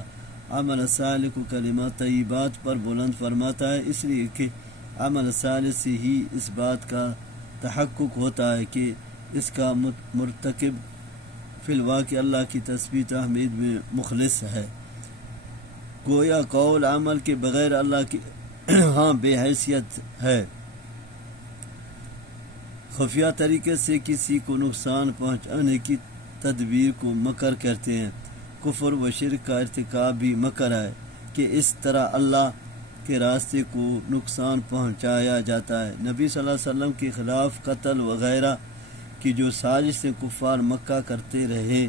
عمل صالح کو کلمات طیبات پر بلند فرماتا ہے، اس لیے کہ عمل صالح سے ہی اس بات کا تحقق ہوتا ہے کہ اس کا مرتکب فی الواقع اللہ کی تسبیح تحمید میں مخلص ہے، گویا قول عمل کے بغیر اللہ کی ہاں بے حیثیت ہے۔ خفیہ طریقے سے کسی کو نقصان پہنچانے کی تدبیر کو مکر کہتے ہیں۔ کفر و شرک کا ارتکاب بھی مکر ہے کہ اس طرح اللہ کے راستے کو نقصان پہنچایا جاتا ہے۔ نبی صلی اللہ علیہ وسلم کے خلاف قتل وغیرہ کی جو سازشیں کفار مکہ کرتے رہے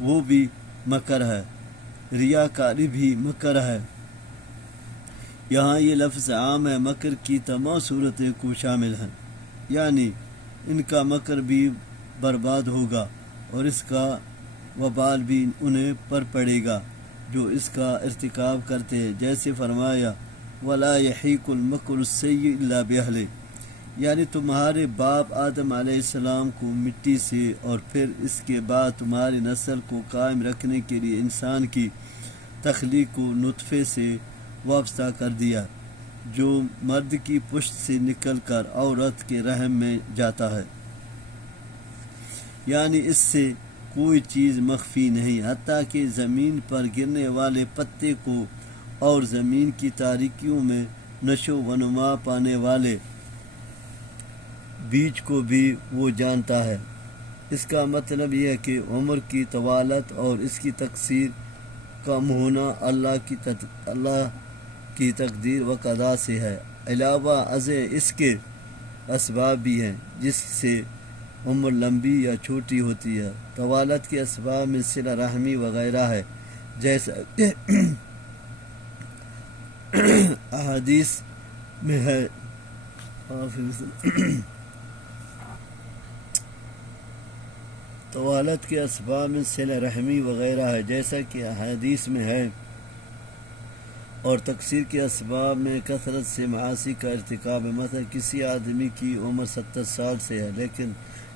وہ بھی مکر ہے، ریاکاری بھی مکر ہے۔ یہاں یہ لفظ عام ہے، مکر کی تمام صورتیں کو شامل ہیں، یعنی ان کا مکر بھی برباد ہوگا اور اس کا وبال بھی انہیں پر پڑے گا جو اس کا ارتکاب کرتے ہیں، جیسے فرمایا وَلَا يَحِيقُ الْمَكْرُ السَّيِّئُ إِلَّا بِأَهْلِهِ، یعنی تمہارے باپ آدم علیہ السلام کو مٹی سے اور پھر اس کے بعد تمہاری نسل کو قائم رکھنے کے لیے انسان کی تخلیق کو نطفے سے وابستہ کر دیا جو مرد کی پشت سے نکل کر عورت کے رحم میں جاتا ہے، یعنی اس سے کوئی چیز مخفی نہیں، حتیٰ کہ زمین پر گرنے والے پتے کو اور زمین کی تاریکیوں میں نشو و نما پانے والے بیج کو بھی وہ جانتا ہے۔ اس کا مطلب یہ ہے کہ عمر کی طوالت اور اس کی تقصیر کم ہونا اللہ کی تقدیر و قضا سے ہے، علاوہ ازیں اس کے اسباب بھی ہیں جس سے عمر لمبی یا چھوٹی ہوتی ہے۔ طوالت کے اسباب میں صلہ رحمی وغیرہ ہے، جیسا کہ احادیث میں ہے۔ طوالت کے اسباب میں صلہ رحمی وغیرہ ہے، جیسا کہ احادیث میں ہے، اور تقصیر کے اسباب میں کثرت سے معاصی کا ارتکاب ہے۔ مثلا کسی آدمی کی عمر 70 سال سے ہے، لیکن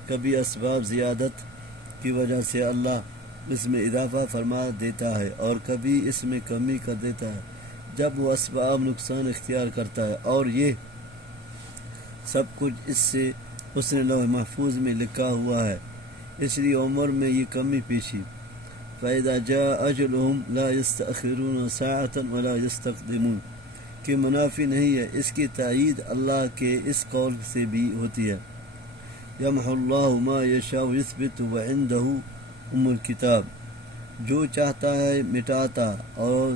کبھی اسباب زیادت کی وجہ سے اللہ اس میں اضافہ فرما دیتا ہے اور کبھی اس میں کمی کر دیتا ہے جب وہ اسباب نقصان اختیار کرتا ہے، اور یہ سب کچھ اس سے اس نے لوح محفوظ میں لکھا ہوا ہے، اس لیے عمر میں یہ کمی پیشی فَإِذَا جَاءَ أَجَلُهُمْ لَا يَسْتَأْخِرُونَ سَاعَةً وَلَا يَسْتَقْدِمُونَ کہ منافی نہیں ہے، اس کی تائید اللہ کے اس قول سے بھی ہوتی ہے يَمْحُ اللَّهُ مَا يَشَاءُ وَيُثْبِتُ وَعِندَهُ أُمُّ الْكِتَابِ، جو چاہتا ہے مٹاتا اور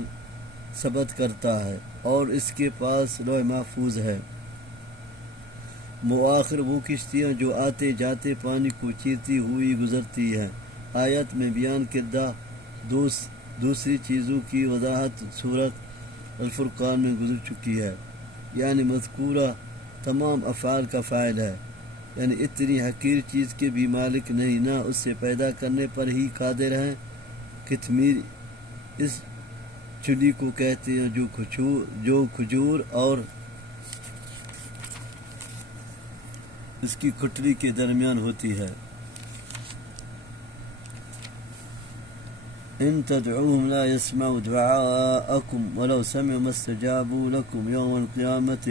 ثبت کرتا ہے اور اس کے پاس لوح محفوظ ہے۔ مؤخر وہ کشتیاں جو آتے جاتے پانی کو چیرتی ہوئی گزرتی ہیں، آیت میں بیان کردہ دوسری چیزوں کی وضاحت سورۃ الفرقان میں گزر چکی ہے، یعنی مذکورہ تمام افعال کا فاعل ہے، یعنی اتنی حقیر چیز کے بھی مالک نہیں، نہ اس سے پیدا کرنے پر ہی قادر ہیں۔ قطمیر اس چلی کو کہتے ہیں جو کھجور اور اس کی کٹری کے درمیان ہوتی ہے۔ ان تدعوهم لا يسمعوا دعاءكم ولو سمعوا ما استجابوا لكم يوم القيامة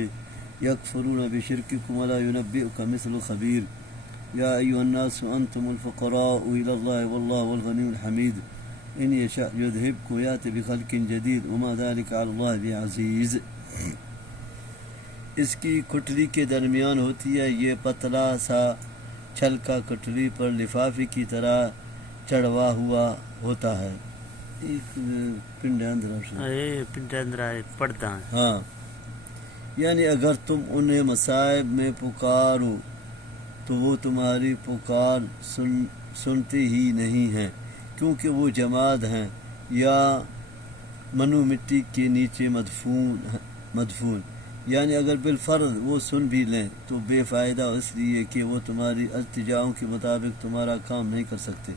يكفرون بشرككم ولا ينبئك مثل خبير يا أيها الناس أنتم الفقراء إلى الله والله هو الغني الحميد إن يشاء يذهبكم ويأتي بخلق جديد وما ذلك على الله بعزيز۔ اس کی کٹری کے درمیان ہوتی ہے، یہ پتلا سا چھلکا کٹری پر لفافے کی طرح چڑھوا ہوا ہوتا ہے۔ ایک پنڈ اندر پڑھتا ہے، ہاں، یعنی اگر تم انہیں مصائب میں پکارو تو وہ تمہاری پکار سنتے ہی نہیں ہیں، کیونکہ وہ جماد ہیں یا منو مٹی کے نیچے مدفون، یعنی اگر بالفرض وہ سن بھی لیں تو بے فائدہ، اس لیے کہ وہ تمہاری التجاؤں کے مطابق تمہارا کام نہیں کر سکتے،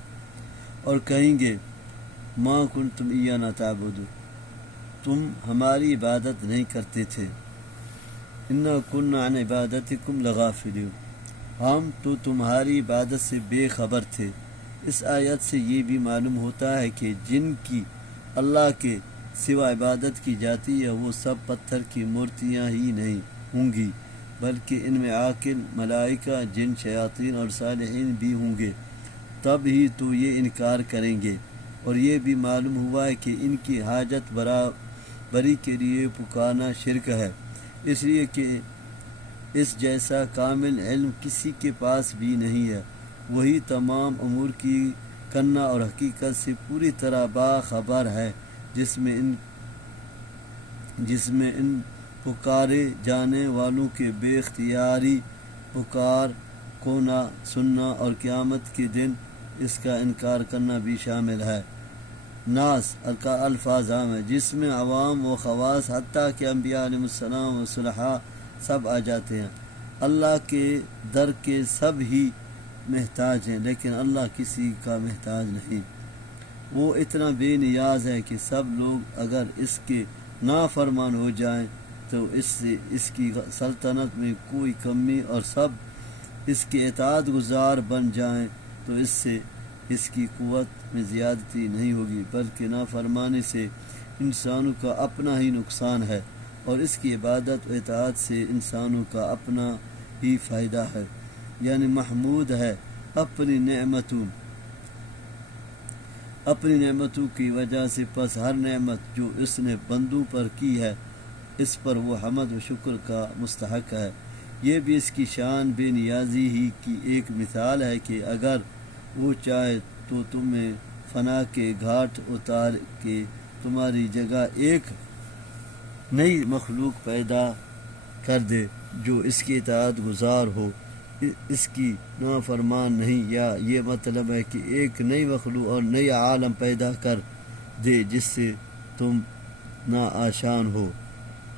اور کہیں گے ما کنتم ایانا تعبدون، تم ہماری عبادت نہیں کرتے تھے۔ انا کنا عن عبادتکم لغافلون، ہم تو تمہاری عبادت سے بے خبر تھے۔ اس آیت سے یہ بھی معلوم ہوتا ہے کہ جن کی اللہ کے سوا عبادت کی جاتی ہے وہ سب پتھر کی مورتیاں ہی نہیں ہوں گی، بلکہ ان میں عاقل، ملائکہ، جن، شیاطین اور صالحین بھی ہوں گے، تب ہی تو یہ انکار کریں گے۔ اور یہ بھی معلوم ہوا ہے کہ ان کی حاجت برابری کے لیے پکارنا شرک ہے، اس لیے کہ اس جیسا کامل علم کسی کے پاس بھی نہیں ہے۔ وہی تمام امور کی کنہ اور حقیقت سے پوری طرح باخبر ہے، جس میں ان پکارے جانے والوں کے بے اختیاری پکار کو نہ سننا اور قیامت کے دن اس کا انکار کرنا بھی شامل ہے۔ ناس کا الفاظ عام ہے، جس میں عوام و خواص حتیٰ کہ انبیاء علیہ السلام و صلحاء سب آ جاتے ہیں۔ اللہ کے در کے سب ہی محتاج ہیں، لیکن اللہ کسی کا محتاج نہیں۔ وہ اتنا بے نیاز ہے کہ سب لوگ اگر اس کے نافرمان ہو جائیں تو اس سے اس کی سلطنت میں کوئی کمی، اور سب اس کے اطاعت گزار بن جائیں تو اس سے اس کی قوت میں زیادتی نہیں ہوگی، بلکہ نافرمانی سے انسانوں کا اپنا ہی نقصان ہے، اور اس کی عبادت و اطاعت سے انسانوں کا اپنا ہی فائدہ ہے۔ یعنی محمود ہے اپنی نعمتوں کی وجہ سے، پس ہر نعمت جو اس نے بندوں پر کی ہے اس پر وہ حمد و شکر کا مستحق ہے۔ یہ بھی اس کی شان بے نیازی ہی کی ایک مثال ہے کہ اگر وہ چاہے تو تمہیں فنا کے گھاٹ اتار کے تمہاری جگہ ایک نئی مخلوق پیدا کر دے جو اس کی اطاعت گزار ہو، اس کی نافرمان نہیں، یا یہ مطلب ہے کہ ایک نئی مخلوق اور نئی عالم پیدا کر دے جس سے تم ناآشان ہو۔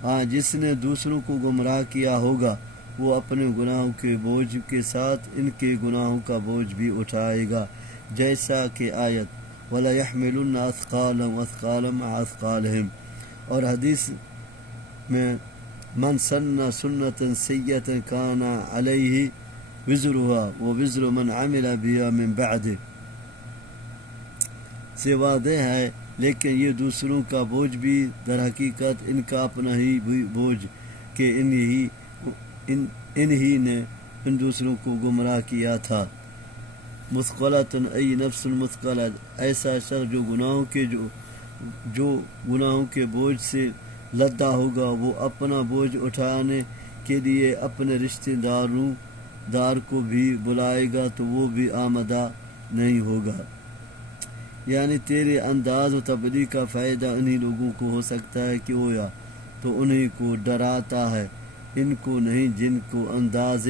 ہاں، جس نے دوسروں کو گمراہ کیا ہوگا وہ اپنے گناہوں کے بوجھ کے ساتھ ان کے گناہوں کا بوجھ بھی اٹھائے گا، جیسا کہ آیت وَلَيَحْمِلُنَّ أَثْقَالَهُمْ وَأَثْقَالًا مَعَ أَثْقَالِهِمْ، اور حدیث میں من سن سنة سیئة کان علیہ وزرها ووزر من عمل بها من بعد سے واضح ہے، لیکن یہ دوسروں کا بوجھ بھی در حقیقت ان کا اپنا ہی بوجھ کہ انہی نے ان دوسروں کو گمراہ کیا تھا۔ مثقلۃ ای نفس مثقلۃ، ایسا شخص جو گناہوں کے بوجھ سے لدا ہوگا، وہ اپنا بوجھ اٹھانے کے لیے اپنے رشتہ دار کو بھی بلائے گا تو وہ بھی آمدہ نہیں ہوگا۔ یعنی تیرے انداز و تبلیغ کا فائدہ انہی لوگوں کو ہو سکتا ہے کہ وہ یا تو انہی کو ڈراتا ہے، ان کو نہیں جن کو انداز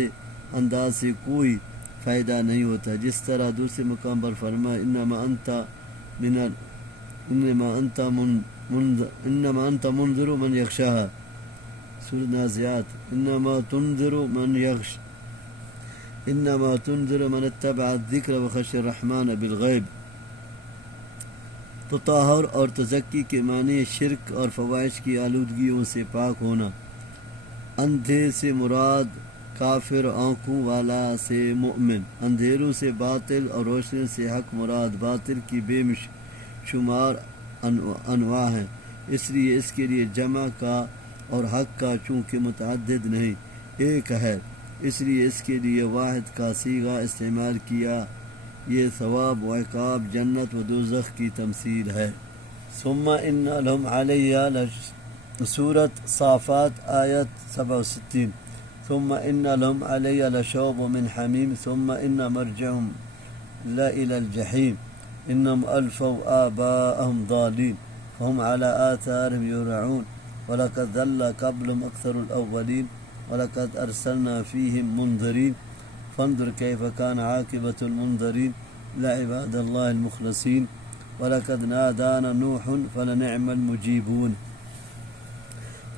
سے کوئی فائدہ نہیں ہوتا، جس طرح دوسرے مقام پر فرمایا انما انت منذر من یخشاها، سورۃ نازعات، انما تنذر من اتبع الذکر وخشی الرحمن بالغیب۔ تو طہر اور تزکی کے معنی شرک اور فواحش کی آلودگیوں سے پاک ہونا۔ اندھے سے مراد کافر، آنکھوں والا سے مؤمن، اندھیروں سے باطل اور روشنی سے حق مراد۔ باطل کی بے شمار انواع ہیں، اس لیے اس کے لیے جمع کا اور حق کا چونکہ متعدد نہیں ایک ہے، اس لیے اس کے لیے واحد کا صیغہ استعمال کیا۔ یہ ثواب و عقاب، جنت و دوزخ کی تمثیل ہے۔ ثم ان لهم علیہ، سورۃ صافات آیت 67۔ ثم ان لهم علیہ لشوب من حمیم ثم ان مرجعهم لإلی الجحیم انهم الفوا آباءهم ضالین فهم على آثارهم يهرعون ولقد ضل قبلهم أكثر الأولين ولقد أرسلنا فيهم منذرين فانظر كيف كان عاقبة المنذرين لعباد الله المخلصين ولقد نادانا نوح فلنعم المجيبون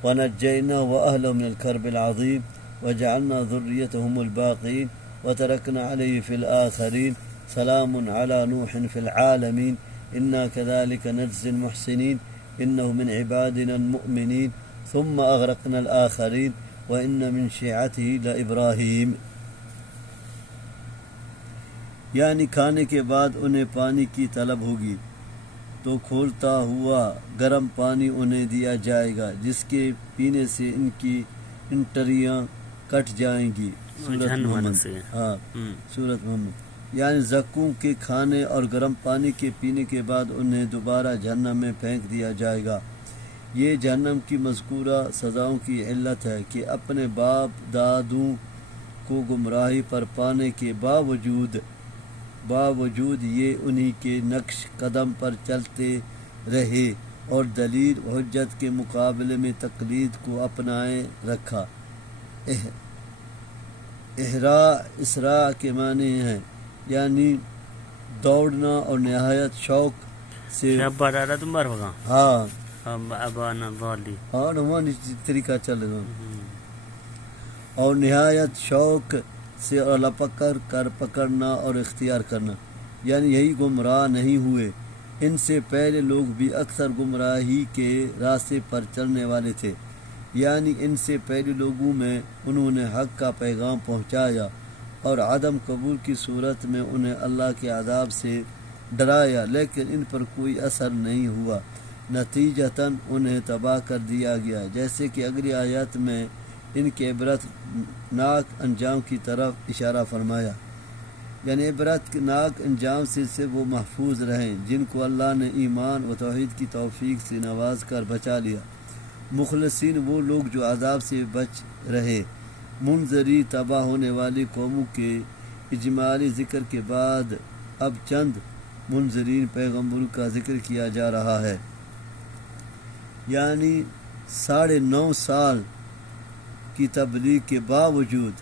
ونجيناه وأهله من الكرب العظيم وجعلنا ذريتهم الباقين وتركنا عليه في الآخرين سلام على نوح في العالمين إنا كذلك نجزي المحسنين إنه من عبادنا المؤمنين ثم أغرقنا الآخرين وإن من شيعته لإبراهيم. یعنی کھانے کے بعد انہیں پانی کی طلب ہوگی تو کھولتا ہوا گرم پانی انہیں دیا جائے گا جس کے پینے سے ان کی انٹریاں کٹ جائیں گی. سورۃ محمد. ہاں سورۃ محمد. یعنی زقوم کے کھانے اور گرم پانی کے پینے کے بعد انہیں دوبارہ جہنم میں پھینک دیا جائے گا. یہ جہنم کی مذکورہ سزاؤں کی علت ہے کہ اپنے باپ دادوں کو گمراہی پر پانے کے باوجود یہ انہی کے نقش قدم پر چلتے رہے اور دلیل و حجت کے مقابلے میں تقلید کو اپنائے رکھا. اسراء کے معنی ہیں یعنی دوڑنا اور نہایت شوق سے. ہاں ہماری طریقہ چل رہا اور نہایت شوق سے لپک کر پکڑنا اور اختیار کرنا. یعنی یہی گمراہ نہیں ہوئے، ان سے پہلے لوگ بھی اکثر گمراہی کے راستے پر چلنے والے تھے. یعنی ان سے پہلے لوگوں میں انہوں نے حق کا پیغام پہنچایا اور عدم قبول کی صورت میں انہیں اللہ کے عذاب سے ڈرایا، لیکن ان پر کوئی اثر نہیں ہوا. نتیجتاً انہیں تباہ کر دیا گیا. جیسے کہ اگلی آیت میں ان کے عبرت ناک انجام کی طرف اشارہ فرمایا. یعنی عبرت ناک انجام سے وہ محفوظ رہیں جن کو اللہ نے ایمان و توحید کی توفیق سے نواز کر بچا لیا. مخلصین وہ لوگ جو عذاب سے بچ رہے. منذری تباہ ہونے والی قوموں کے اجمالی ذکر کے بعد اب چند منذرین پیغمبروں کا ذکر کیا جا رہا ہے. یعنی 9.5 سال کی تبلیغ کے باوجود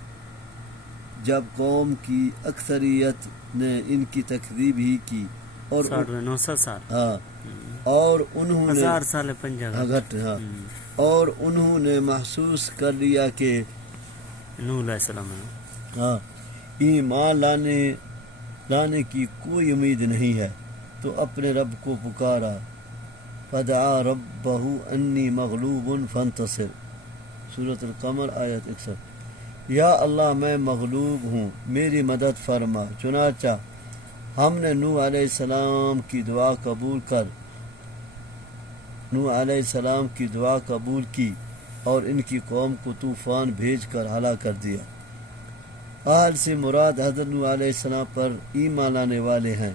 جب قوم کی اکثریت نے ان کی تکذیب ہی کی اور 900 ہاں اور انہوں نے 1000 سال اور انہوں نے محسوس کر لیا کہ نوح علیہ السلام ایمان لانے کی کوئی امید نہیں ہے تو اپنے رب کو پکارا. فدعا ربہ انی مغلوب فانتصر. سورۃ القمر آیت 61. یا اللہ میں مغلوب ہوں میری مدد فرما. چنانچہ ہم نے نوح علیہ السلام کی دعا قبول کی اور ان کی قوم کو طوفان بھیج کر ہلاک کر دیا. اہل سے مراد حضرت نوح علیہ السلام پر ایمان لانے والے ہیں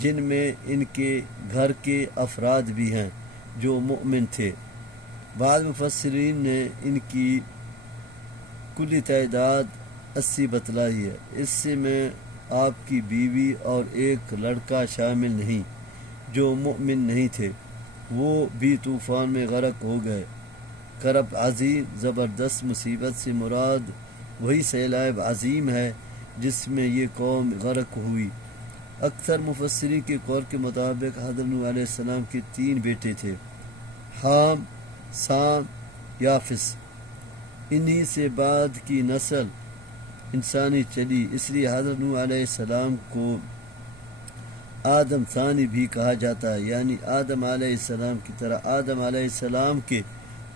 جن میں ان کے گھر کے افراد بھی ہیں جو مؤمن تھے. بعض مفسرین نے ان کی کلی تعداد 80 بتلائی ہے. اس سے میں آپ کی بیوی اور ایک لڑکا شامل نہیں جو مؤمن نہیں تھے، وہ بھی طوفان میں غرق ہو گئے. کرب عظیم زبردست مصیبت سے مراد وہی سیلاب عظیم ہے جس میں یہ قوم غرق ہوئی. اکثر مفسرین کے قول کے مطابق حضرت نوح علیہ السلام کے 3 بیٹے تھے، حام، سام، یافس. انہی سے بعد کی نسل انسانی چلی، اس لیے حضرت نوح علیہ السلام کو آدم ثانی بھی کہا جاتا ہے. یعنی آدم علیہ السلام کی طرح آدم علیہ السلام کے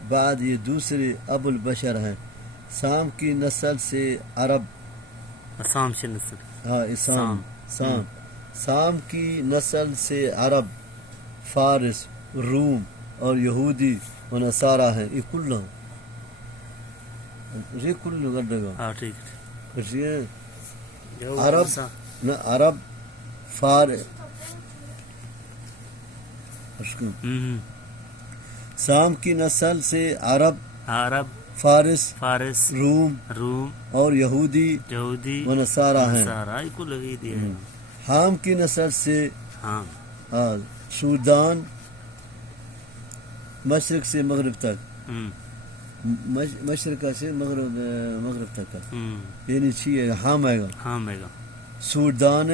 بعد یہ دوسرے ابو البشر ہیں. سام کی نسل سے عرب سام کی نسل سے عرب، فارس، روم اور یہودی و نصارہ ہیں. یہ عرب فارس سام کی نسل سے عرب، فارس، روم اور یہودی و نصارہ ہیں. حام کی نسل سے سودان، مشرق سے مغرب تک، مشرق سے مغرب تک یعنی حام آئے گا. سودان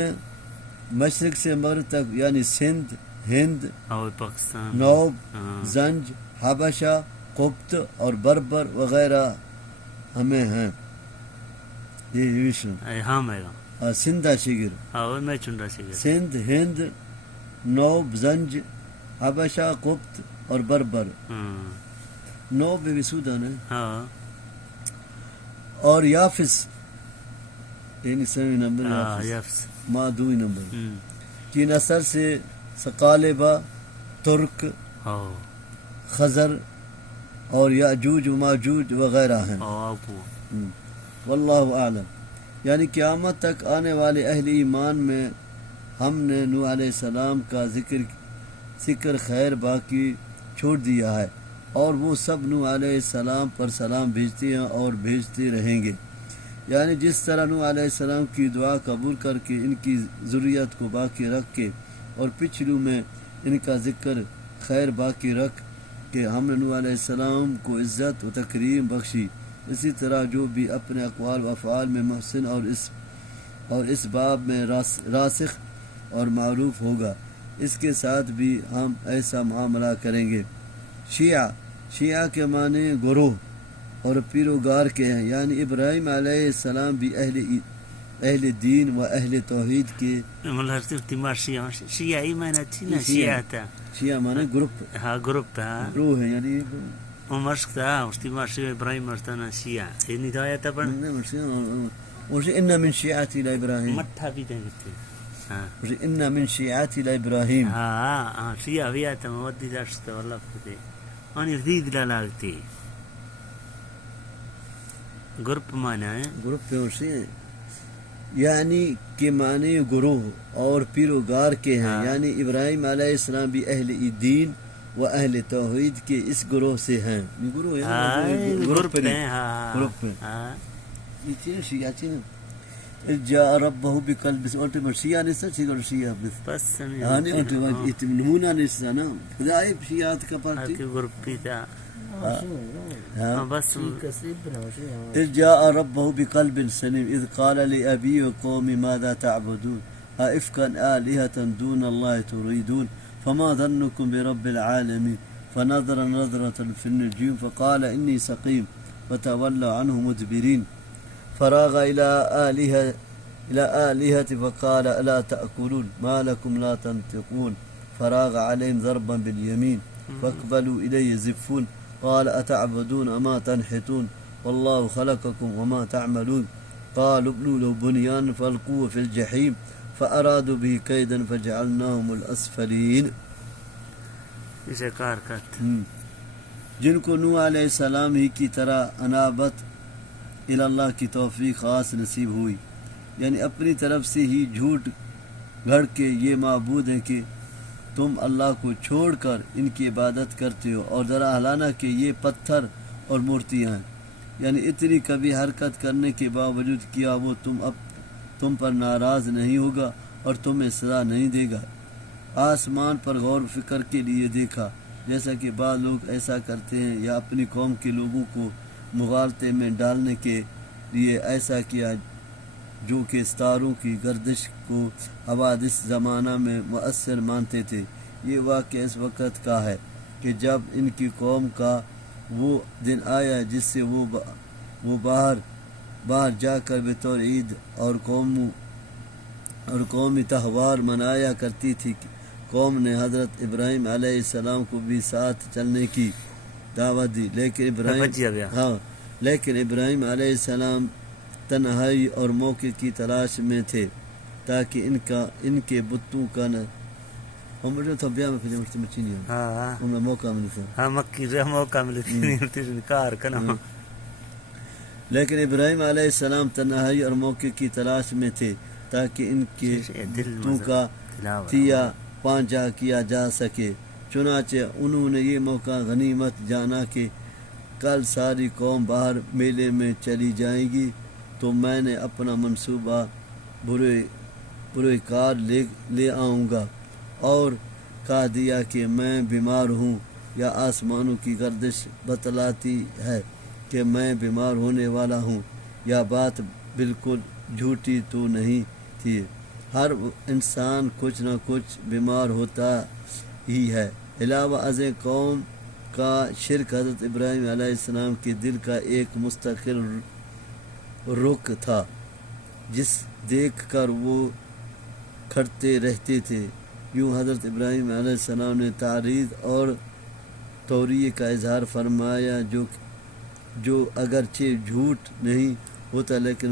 مشرق سے مغرب تک یعنی سندھ، ہند، نوب، زنج، حبشہ، قبط اور بربر وغیرہ ہمیں ہیں. یہ سندھا شگر، سندھ، ہند، نوب، زنج، حبشہ، قبط اور بربر ہاں 9 بے سودان ہے ہاں اور یافس یعنی 7 نمبر ہاں یافس یفس ما 2 نمبر کی نسل سے ثقالبہ ترک او خزر اور یاجوج و ماجوج وغیرہ ہیں ابو واللہ اعلم یعنی قیامت تک آنے والے اہل ایمان میں ہم نے نوح علیہ السلام کا ذکر خیر باقی چھوڑ دیا ہے اور وہ سب نوح علیہ السلام پر سلام بھیجتے ہیں اور بھیجتے رہیں گے یعنی جس طرح نوح علیہ السلام کی دعا قبول کر کے ان کی ذریت کو باقی رکھ کے اور پچھلوں میں ان کا ذکر خیر باقی رکھ کہ ہم نے نوح علیہ السلام کو عزت و تکریم بخشی اسی طرح جو بھی اپنے اقوال و افعال میں محسن اور اس باب میں راسخ اور معروف ہوگا اس کے ساتھ بھی ہم ایسا معاملہ کریں گے شیعہ کے معنی گروہ اور پیروگار کے ہیں یعنی ابراہیم علیہ السلام بھی اہل دین و اہل توحید کے شیعہ ایمان اچھی نا شیعہ تھا شیعہ معنی گروپ ہاں گروپ تھا گروہ ہے یعنی مشق تھا اجتماع شیعہ ابراہیم مرتنا شیعہ یہ ہدایت تھا پر ان من شیعتی لابراہیم مٹھا بھی دیں گے ہاں ان من شیعتی لابراہیم ہاں شیعہ بھی آتا مودی داشتا والله فدي اني جديد لا لاغتي گروپ مانا ہے گروپ سے یعنی کہ معنی گروہ اور پیروگار کے ہیں یعنی ابراہیم علیہ السلام بھی اہل دین و اہل توحید کے اس گروہ سے ہیں گروہ ہے گروپ ہیں گروپ یہ شیعہ جاء ربه بقلب انت شیعہ نہیں سچ شیعہ بس یعنی انت نمونہ نہیں نا خدای شیعہ کا پارٹی گروپ بھی تھا بس إذ جاء ربه بقلب سليم إذ قال لأبي وقوم ماذا تعبدون أئفكا آلهة دون الله تريدون فما ظنكم برب العالمين فنظر نظرة في النجوم فقال إني سقيم فتولوا عنه مدبرين فراغ إلى آلهة فقال ألا تأكلون ما لكم لا تنطقون فراغ عليهم ضربا باليمين فاقبلوا إليه زفون قال أتعبدون ما تنحتون والله خلقكم وما تعملون قالوا ابنوا له بنيان فالقوه في الجحيم فأرادوا به كيدا فجعلناهم الأسفلين اسے کار کرت جن کو نوح علیہ السلام ہی کی طرح انابت اللہ کی توفیق خاص نصیب ہوئی یعنی اپنی طرف سے ہی جھوٹ گھڑ کے یہ معبود ہے کہ تم اللہ کو چھوڑ کر ان کی عبادت کرتے ہو اور ذرا حالانہ کہ یہ پتھر اور مورتیاں ہیں یعنی اتنی کبھی حرکت کرنے کے باوجود کیا وہ تم پر ناراض نہیں ہوگا اور تمہیں سزا نہیں دے گا آسمان پر غور و فکر کے لیے دیکھا جیسا کہ بعض لوگ ایسا کرتے ہیں یا اپنی قوم کے لوگوں کو مغالطے میں ڈالنے کے لیے ایسا کیا جو کہ ستاروں کی گردش کو حوادث زمانہ میں مؤثر مانتے تھے یہ واقعہ اس وقت کا ہے کہ جب ان کی قوم کا وہ دن آیا جس سے وہ باہر جا کر بطور عید اور قومی تہوار منایا کرتی تھی قوم نے حضرت ابراہیم علیہ السلام کو بھی ساتھ چلنے کی دعوت دی لیکن ابراہیم علیہ السلام تنہائی اور موقع کی تلاش میں تھے تاکہ ان کے بتوں کا نہ لیکن ابراہیم علیہ السلام تنہائی اور موقع کی تلاش میں تھے تاکہ ان کے بتوں کا تیا پانچا کیا جا سکے چنانچہ انہوں نے یہ موقع غنیمت جانا کہ کل ساری قوم باہر میلے میں چلی جائے گی تو میں نے اپنا منصوبہ برے کار لے آؤں گا اور کہہ دیا کہ میں بیمار ہوں یا آسمانوں کی گردش بتلاتی ہے کہ میں بیمار ہونے والا ہوں یا بات بالکل جھوٹی تو نہیں تھی ہر انسان کچھ نہ کچھ بیمار ہوتا ہی ہے علاوہ ازیں قوم کا شرک حضرت ابراہیم علیہ السلام کے دل کا ایک مستقل رخ تھا جس دیکھ کر وہ کھڑتے رہتے تھے یوں حضرت ابراہیم علیہ السلام نے تعریض اور توریہ کا اظہار فرمایا جو اگرچہ جھوٹ نہیں ہوتا لیکن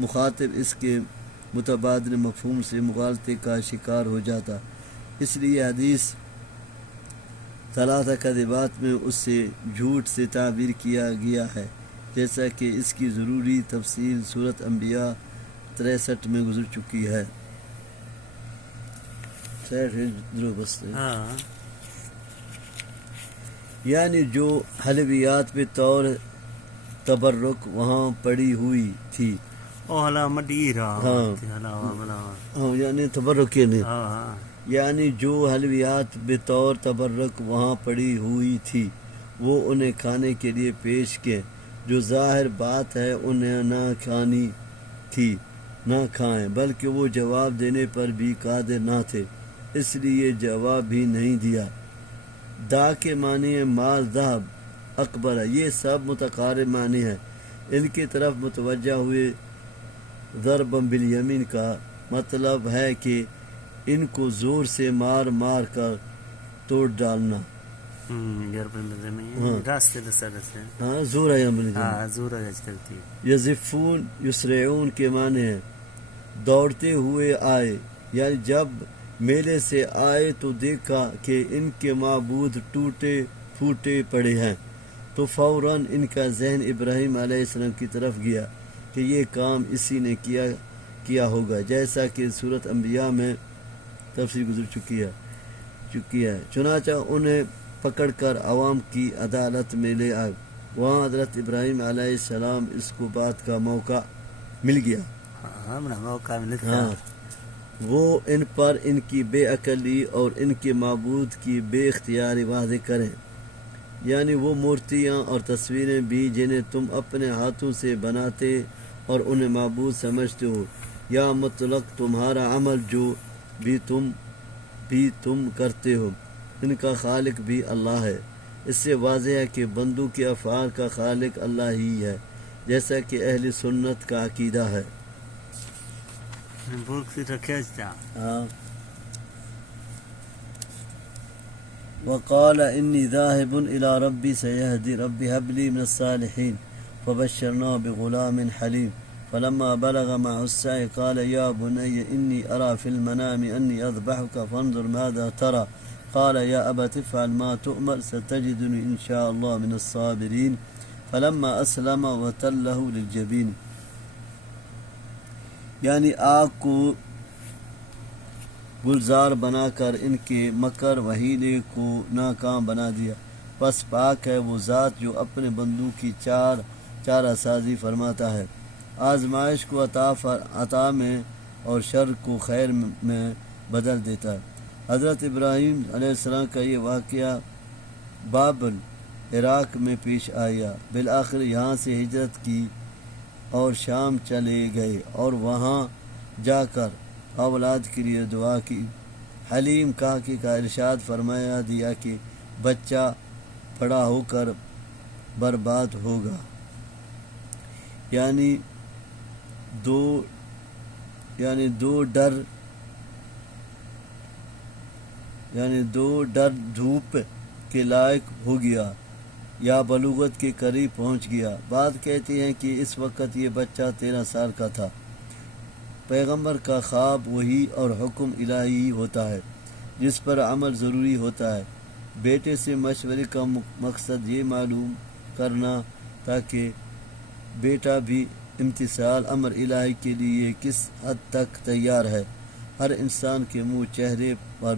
مخاطب اس کے متبادل مفہوم سے مغالطے کا شکار ہو جاتا. اس لیے حدیث ثلاثہ کذبات میں اس سے جھوٹ سے تعبیر کیا گیا ہے، جیسا کہ اس کی ضروری تفصیل سورۃ انبیاء 63 میں گزر چکی ہے. ہاں یعنی جو حلویات پہ طور تبرک وہاں پڑی ہوئی تھی. او ہلا مڈی رہا ہاں. ہاں یعنی تبرک کے نہیں، ہاں یعنی جو حلویات بطور تبرک وہاں پڑی ہوئی تھی وہ انہیں کھانے کے لیے پیش کے، جو ظاہر بات ہے انہیں نہ کھانی تھی نہ کھائیں، بلکہ وہ جواب دینے پر بھی قادر نہ تھے اس لیے جواب بھی نہیں دیا. دا کے معنی مال ذهب اکبر ہے، یہ سب متقارب معنی ہے. ان کی طرف متوجہ ہوئے ضرب بالیمین کا مطلب ہے کہ ان کو زور سے مار مار کر توڑ ڈالنا. راستے ہاں زور ہے زور کرتی ہے. یزفون یسرعون کے معنی ہے دوڑتے ہوئے آئے، یعنی جب میلے سے آئے تو دیکھا کہ ان کے معبود ٹوٹے پھوٹے پڑے ہیں تو فوراً ان کا ذہن ابراہیم علیہ السلام کی طرف گیا کہ یہ کام اسی نے کیا ہوگا، جیسا کہ سورۃ انبیاء میں تفصیل گزر چکی ہے. چنانچہ انہیں پکڑ کر عوام کی عدالت میں لے آئے. وہاں حضرت ابراہیم علیہ السلام اس کو بات کا موقع مل گیا. ہاں وہ ان پر ان کی بے عقلی اور ان کے معبود کی بے اختیاری واضح کریں، یعنی وہ مورتیاں اور تصویریں بھی جنہیں تم اپنے ہاتھوں سے بناتے اور انہیں معبود سمجھتے ہو، یا مطلق تمہارا عمل جو بھی تم کرتے ہو، ان کا خالق بھی اللہ ہے. اس سے واضح ہے کہ بندوں کے افعال کا خالق اللہ ہی ہے، جیسا کہ اہل سنت کا عقیدہ ہے. وقال انی ذاہب الی ربی سیہدی ربی هب لی من الصالحین فبشرناه بغلام حلیم فلما بلغ معه السعی قال یا بنی انی ارى فی المنام انی اذبحک فانظر ماذا ترى قال یا ابت افعل ما تؤمر ستجدنی ان شاء اللہ من الصابرین فلما اسلم وتلہ للجبین. یعنی آگ کو گلزار بنا کر ان کے مکر وحیلے کو ناکام بنا دیا. بس پاک ہے وہ ذات جو اپنے بندوں کی چارہ سازی فرماتا ہے، آزمائش کو عطا میں اور شر کو خیر میں بدل دیتا ہے. حضرت ابراہیم علیہ السلام کا یہ واقعہ بابل عراق میں پیش آیا. بالآخر یہاں سے ہجرت کی اور شام چلے گئے اور وہاں جا کر اولاد کے لیے دعا کی. حلیم کا ارشاد فرمایا دیا کہ بچہ بڑا ہو کر برباد ہوگا. یعنی دو ڈر دھوپ کے لائق ہو گیا یا بلوغت کے قریب پہنچ گیا. بعض کہتے ہیں کہ اس وقت یہ بچہ 13 سال کا تھا. پیغمبر کا خواب وحی اور حکم الہی ہوتا ہے جس پر عمل ضروری ہوتا ہے. بیٹے سے مشورے کا مقصد یہ معلوم کرنا تاکہ بیٹا بھی امتثال امر الہی کے لیے کس حد تک تیار ہے. ہر انسان کے منہ چہرے پر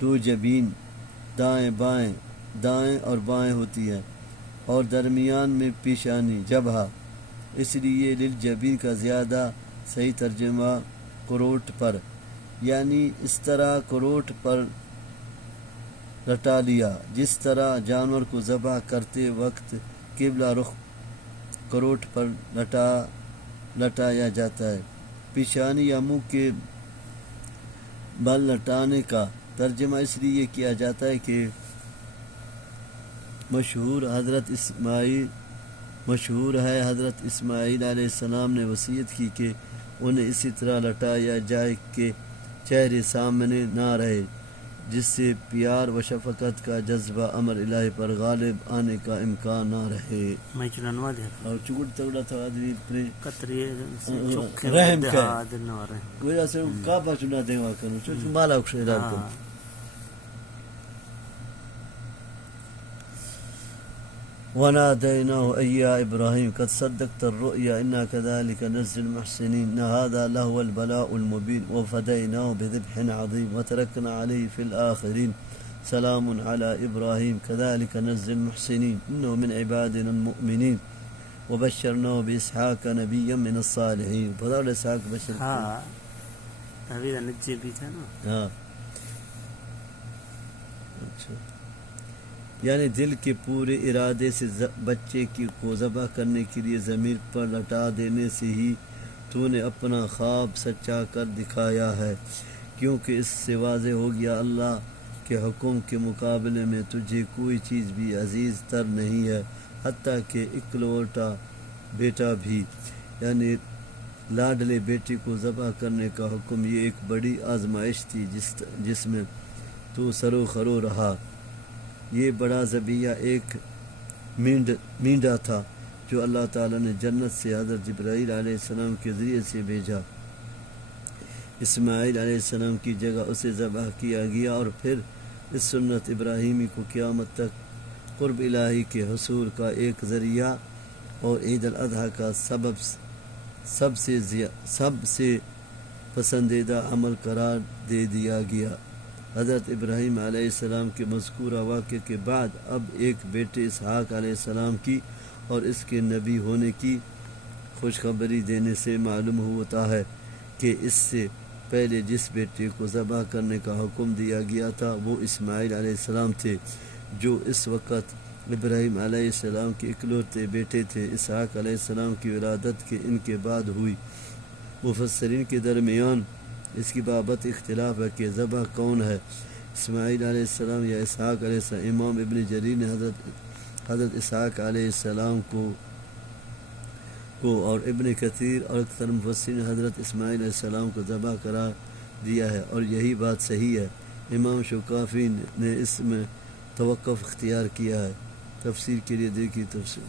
دو جبین دائیں اور بائیں ہوتی ہے اور درمیان میں پیشانی جبہہ، اس لیے للجبین کا زیادہ صحیح ترجمہ کروٹ پر، یعنی اس طرح کروٹ پر لٹا لیا جس طرح جانور کو ذبح کرتے وقت قبلہ رخ کروٹ پر لٹایا جاتا ہے. پیشانی یا منہ کے بل لٹانے کا ترجمہ اس لیے کیا جاتا ہے کہ مشہور ہے حضرت اسماعیل علیہ السلام نے وصیت کی کہ انہیں اسی طرح لٹایا جائے کہ چہرے سامنے نہ رہے. جس سے پیار و شفقت کا جذبہ امر الہی پر غالب آنے کا امکان نہ رہے. میں چنانوا دے اور چکٹ تگڑا تھا آدمی اپنے کتری چوکھے رحم کا ہاں دن نہ رہے وجہ سے کعبہ چنا دیوا کرو چوچ مالا اکش ادار کرو. وناديناه أي يا إبراهيم قد صدقت الرؤيا إنا كذلك نجزي المحسنين هذا لهو البلاء المبين وفديناه بذبح عظيم وتركنا عليه في الآخرين سلام على إبراهيم كذلك نجزي المحسنين إنه من عبادنا المؤمنين وبشرناه بإسحاق نبيا من الصالحين. فضل إسحاق بشر ہاں ابھی نجی بھی تھا نا. ہاں اچھا یعنی دل کے پورے ارادے سے بچے کو ذبح کرنے کے لیے ضمیر پر لٹا دینے سے ہی تو نے اپنا خواب سچا کر دکھایا ہے، کیونکہ اس سے واضح ہو گیا اللہ کے حکم کے مقابلے میں تجھے کوئی چیز بھی عزیز تر نہیں ہے، حتیٰ کہ اکلوٹا بیٹا بھی، یعنی لاڈلے بیٹے کو ذبح کرنے کا حکم. یہ ایک بڑی آزمائش تھی جس میں تو سرو خرو رہا. یہ بڑا ذبیحہ ایک مینڈا تھا جو اللہ تعالیٰ نے جنت سے حضرت جبرائیل علیہ السلام کے ذریعے سے بھیجا. اسماعیل علیہ السلام کی جگہ اسے ذبح کیا گیا، اور پھر اس سنت ابراہیمی کو قیامت تک قرب الہی کے حصول کا ایک ذریعہ اور عید الاضحیٰ کا سب سے پسندیدہ عمل قرار دے دیا گیا. حضرت ابراہیم علیہ السلام کے مذکورہ واقعے کے بعد اب ایک بیٹے اسحاق علیہ السلام کی اور اس کے نبی ہونے کی خوشخبری دینے سے معلوم ہوتا ہے کہ اس سے پہلے جس بیٹے کو ذبح کرنے کا حکم دیا گیا تھا وہ اسماعیل علیہ السلام تھے، جو اس وقت ابراہیم علیہ السلام کے اکلوتے بیٹے تھے. اسحاق علیہ السلام کی ولادت کے ان کے بعد ہوئی. مفسرین کے درمیان اس کی بابت اختلاف ہے کہ ذبح کون ہے، اسماعیل علیہ السلام یا اسحاق علیہ السلام. امام ابن جریر نے حضرت اسحاق علیہ السلام کو اور ابن کثیر اور اکثر مفسرین نے حضرت اسماعیل علیہ السلام کو ذبح قرار دیا ہے، اور یہی بات صحیح ہے. امام شوکافی نے اس میں توقف اختیار کیا ہے. تفسیر کے لیے دیکھیے تفسیر.